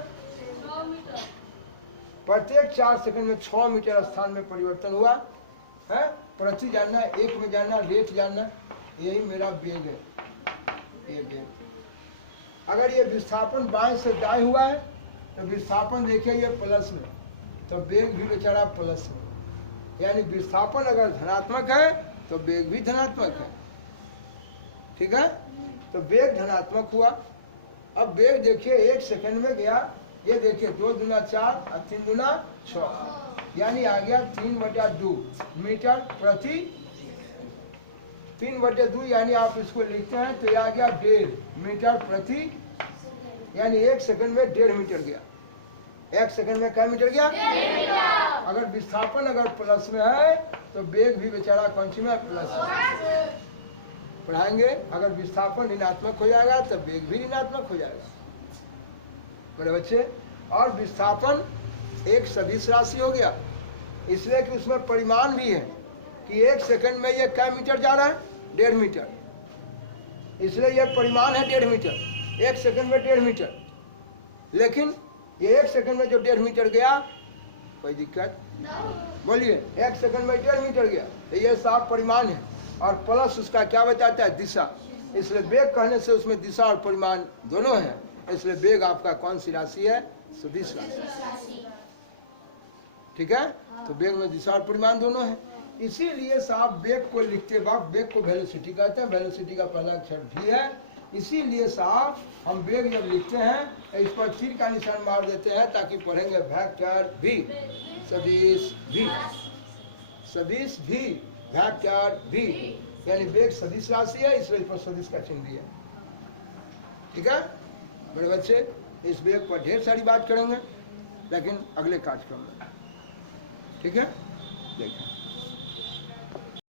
प्रत्येक 4 सेकंड में 6 मीटर स्थान में परिवर्तन हुआ है। प्रति जानना, 1 में जानना, रेट जानना, यही मेरा वेग है, ये वेग। अगर ये विस्थापन बाएं से दाएं हुआ है तो विस्थापन देखिए ये प्लस में, तो वेग भी बेचारा प्लस में, यानी विस्थापन अगर धनात्मक है तो वेग भी धनात्मक है, ठीक है। तो वेग धनात्मक हुआ। अब वेग देखिए 1 सेकंड में गया, ये देखिए 2 दूना 4 और 3 दूना 6, यानी आ गया 3/2 मीटर प्रति, 3/2, यानी आप इसको लिखते हैं तो यह आ गया 1.5 मीटर प्रति, यानी 1 सेकंड में 1.5 मीटर गया। 1 सेकंड में कै मीटर गया, 1.5 मीटर। अगर विस्थापन अगर प्लस में है तो वेग भी बेचारा कौन सी में, प्लस में पढ़ाएंगे। अगर विस्थापन ऋणात्मक हो जाएगा तो वेग भी ऋणात्मक हो जाएगा मेरे बच्चे। और विस्थापन एक सदिश राशि हो गया, इसलिए कि उसमें परिमाण भी है कि 1 सेकंड में ये कै मीटर जा रहा है, 1.5 मीटर, इसलिए ये परिमाण है 1.5 मीटर, 1 सेकंड में 1.5 मीटर। लेकिन ये 1 सेकंड में जो 1.5 मीटर गया, कोई दिक्कत बोलिए, 1 सेकंड में 1.5 मीटर गया तो ये साफ परिमाण है, और प्लस उसका क्या बताता है, दिशा। इसलिए वेग कहने से उसमें दिशा और परिमाण दोनों है, इसलिए वेग आपका कौन सी राशि है, सदिश राशि, ठीक है। तो वेग में दिशा और परिमाण दोनों है। इसीलिए साहब वेग को लिखते वक्त, वेग को वेलोसिटी कहते हैं, वेलोसिटी का पहला अक्षर भी है। इसीलिए साहब हम वेग जब लिखते हैं इस पर तीर का निशान मार देते हैं, ताकि पढ़ेंगे वेक्टर भी, सदिश भी, सदिश भी, वेक्टर भी, यानी वेग सदिश राशि है, इसलिए इस पर सदिश का चिन्ह दिया, ठीक है मेरे बच्चे। इस वेग पर ढेर सारी बात करेंगे लेकिन अगले कार्यक्रम में, ठीक है। देखिए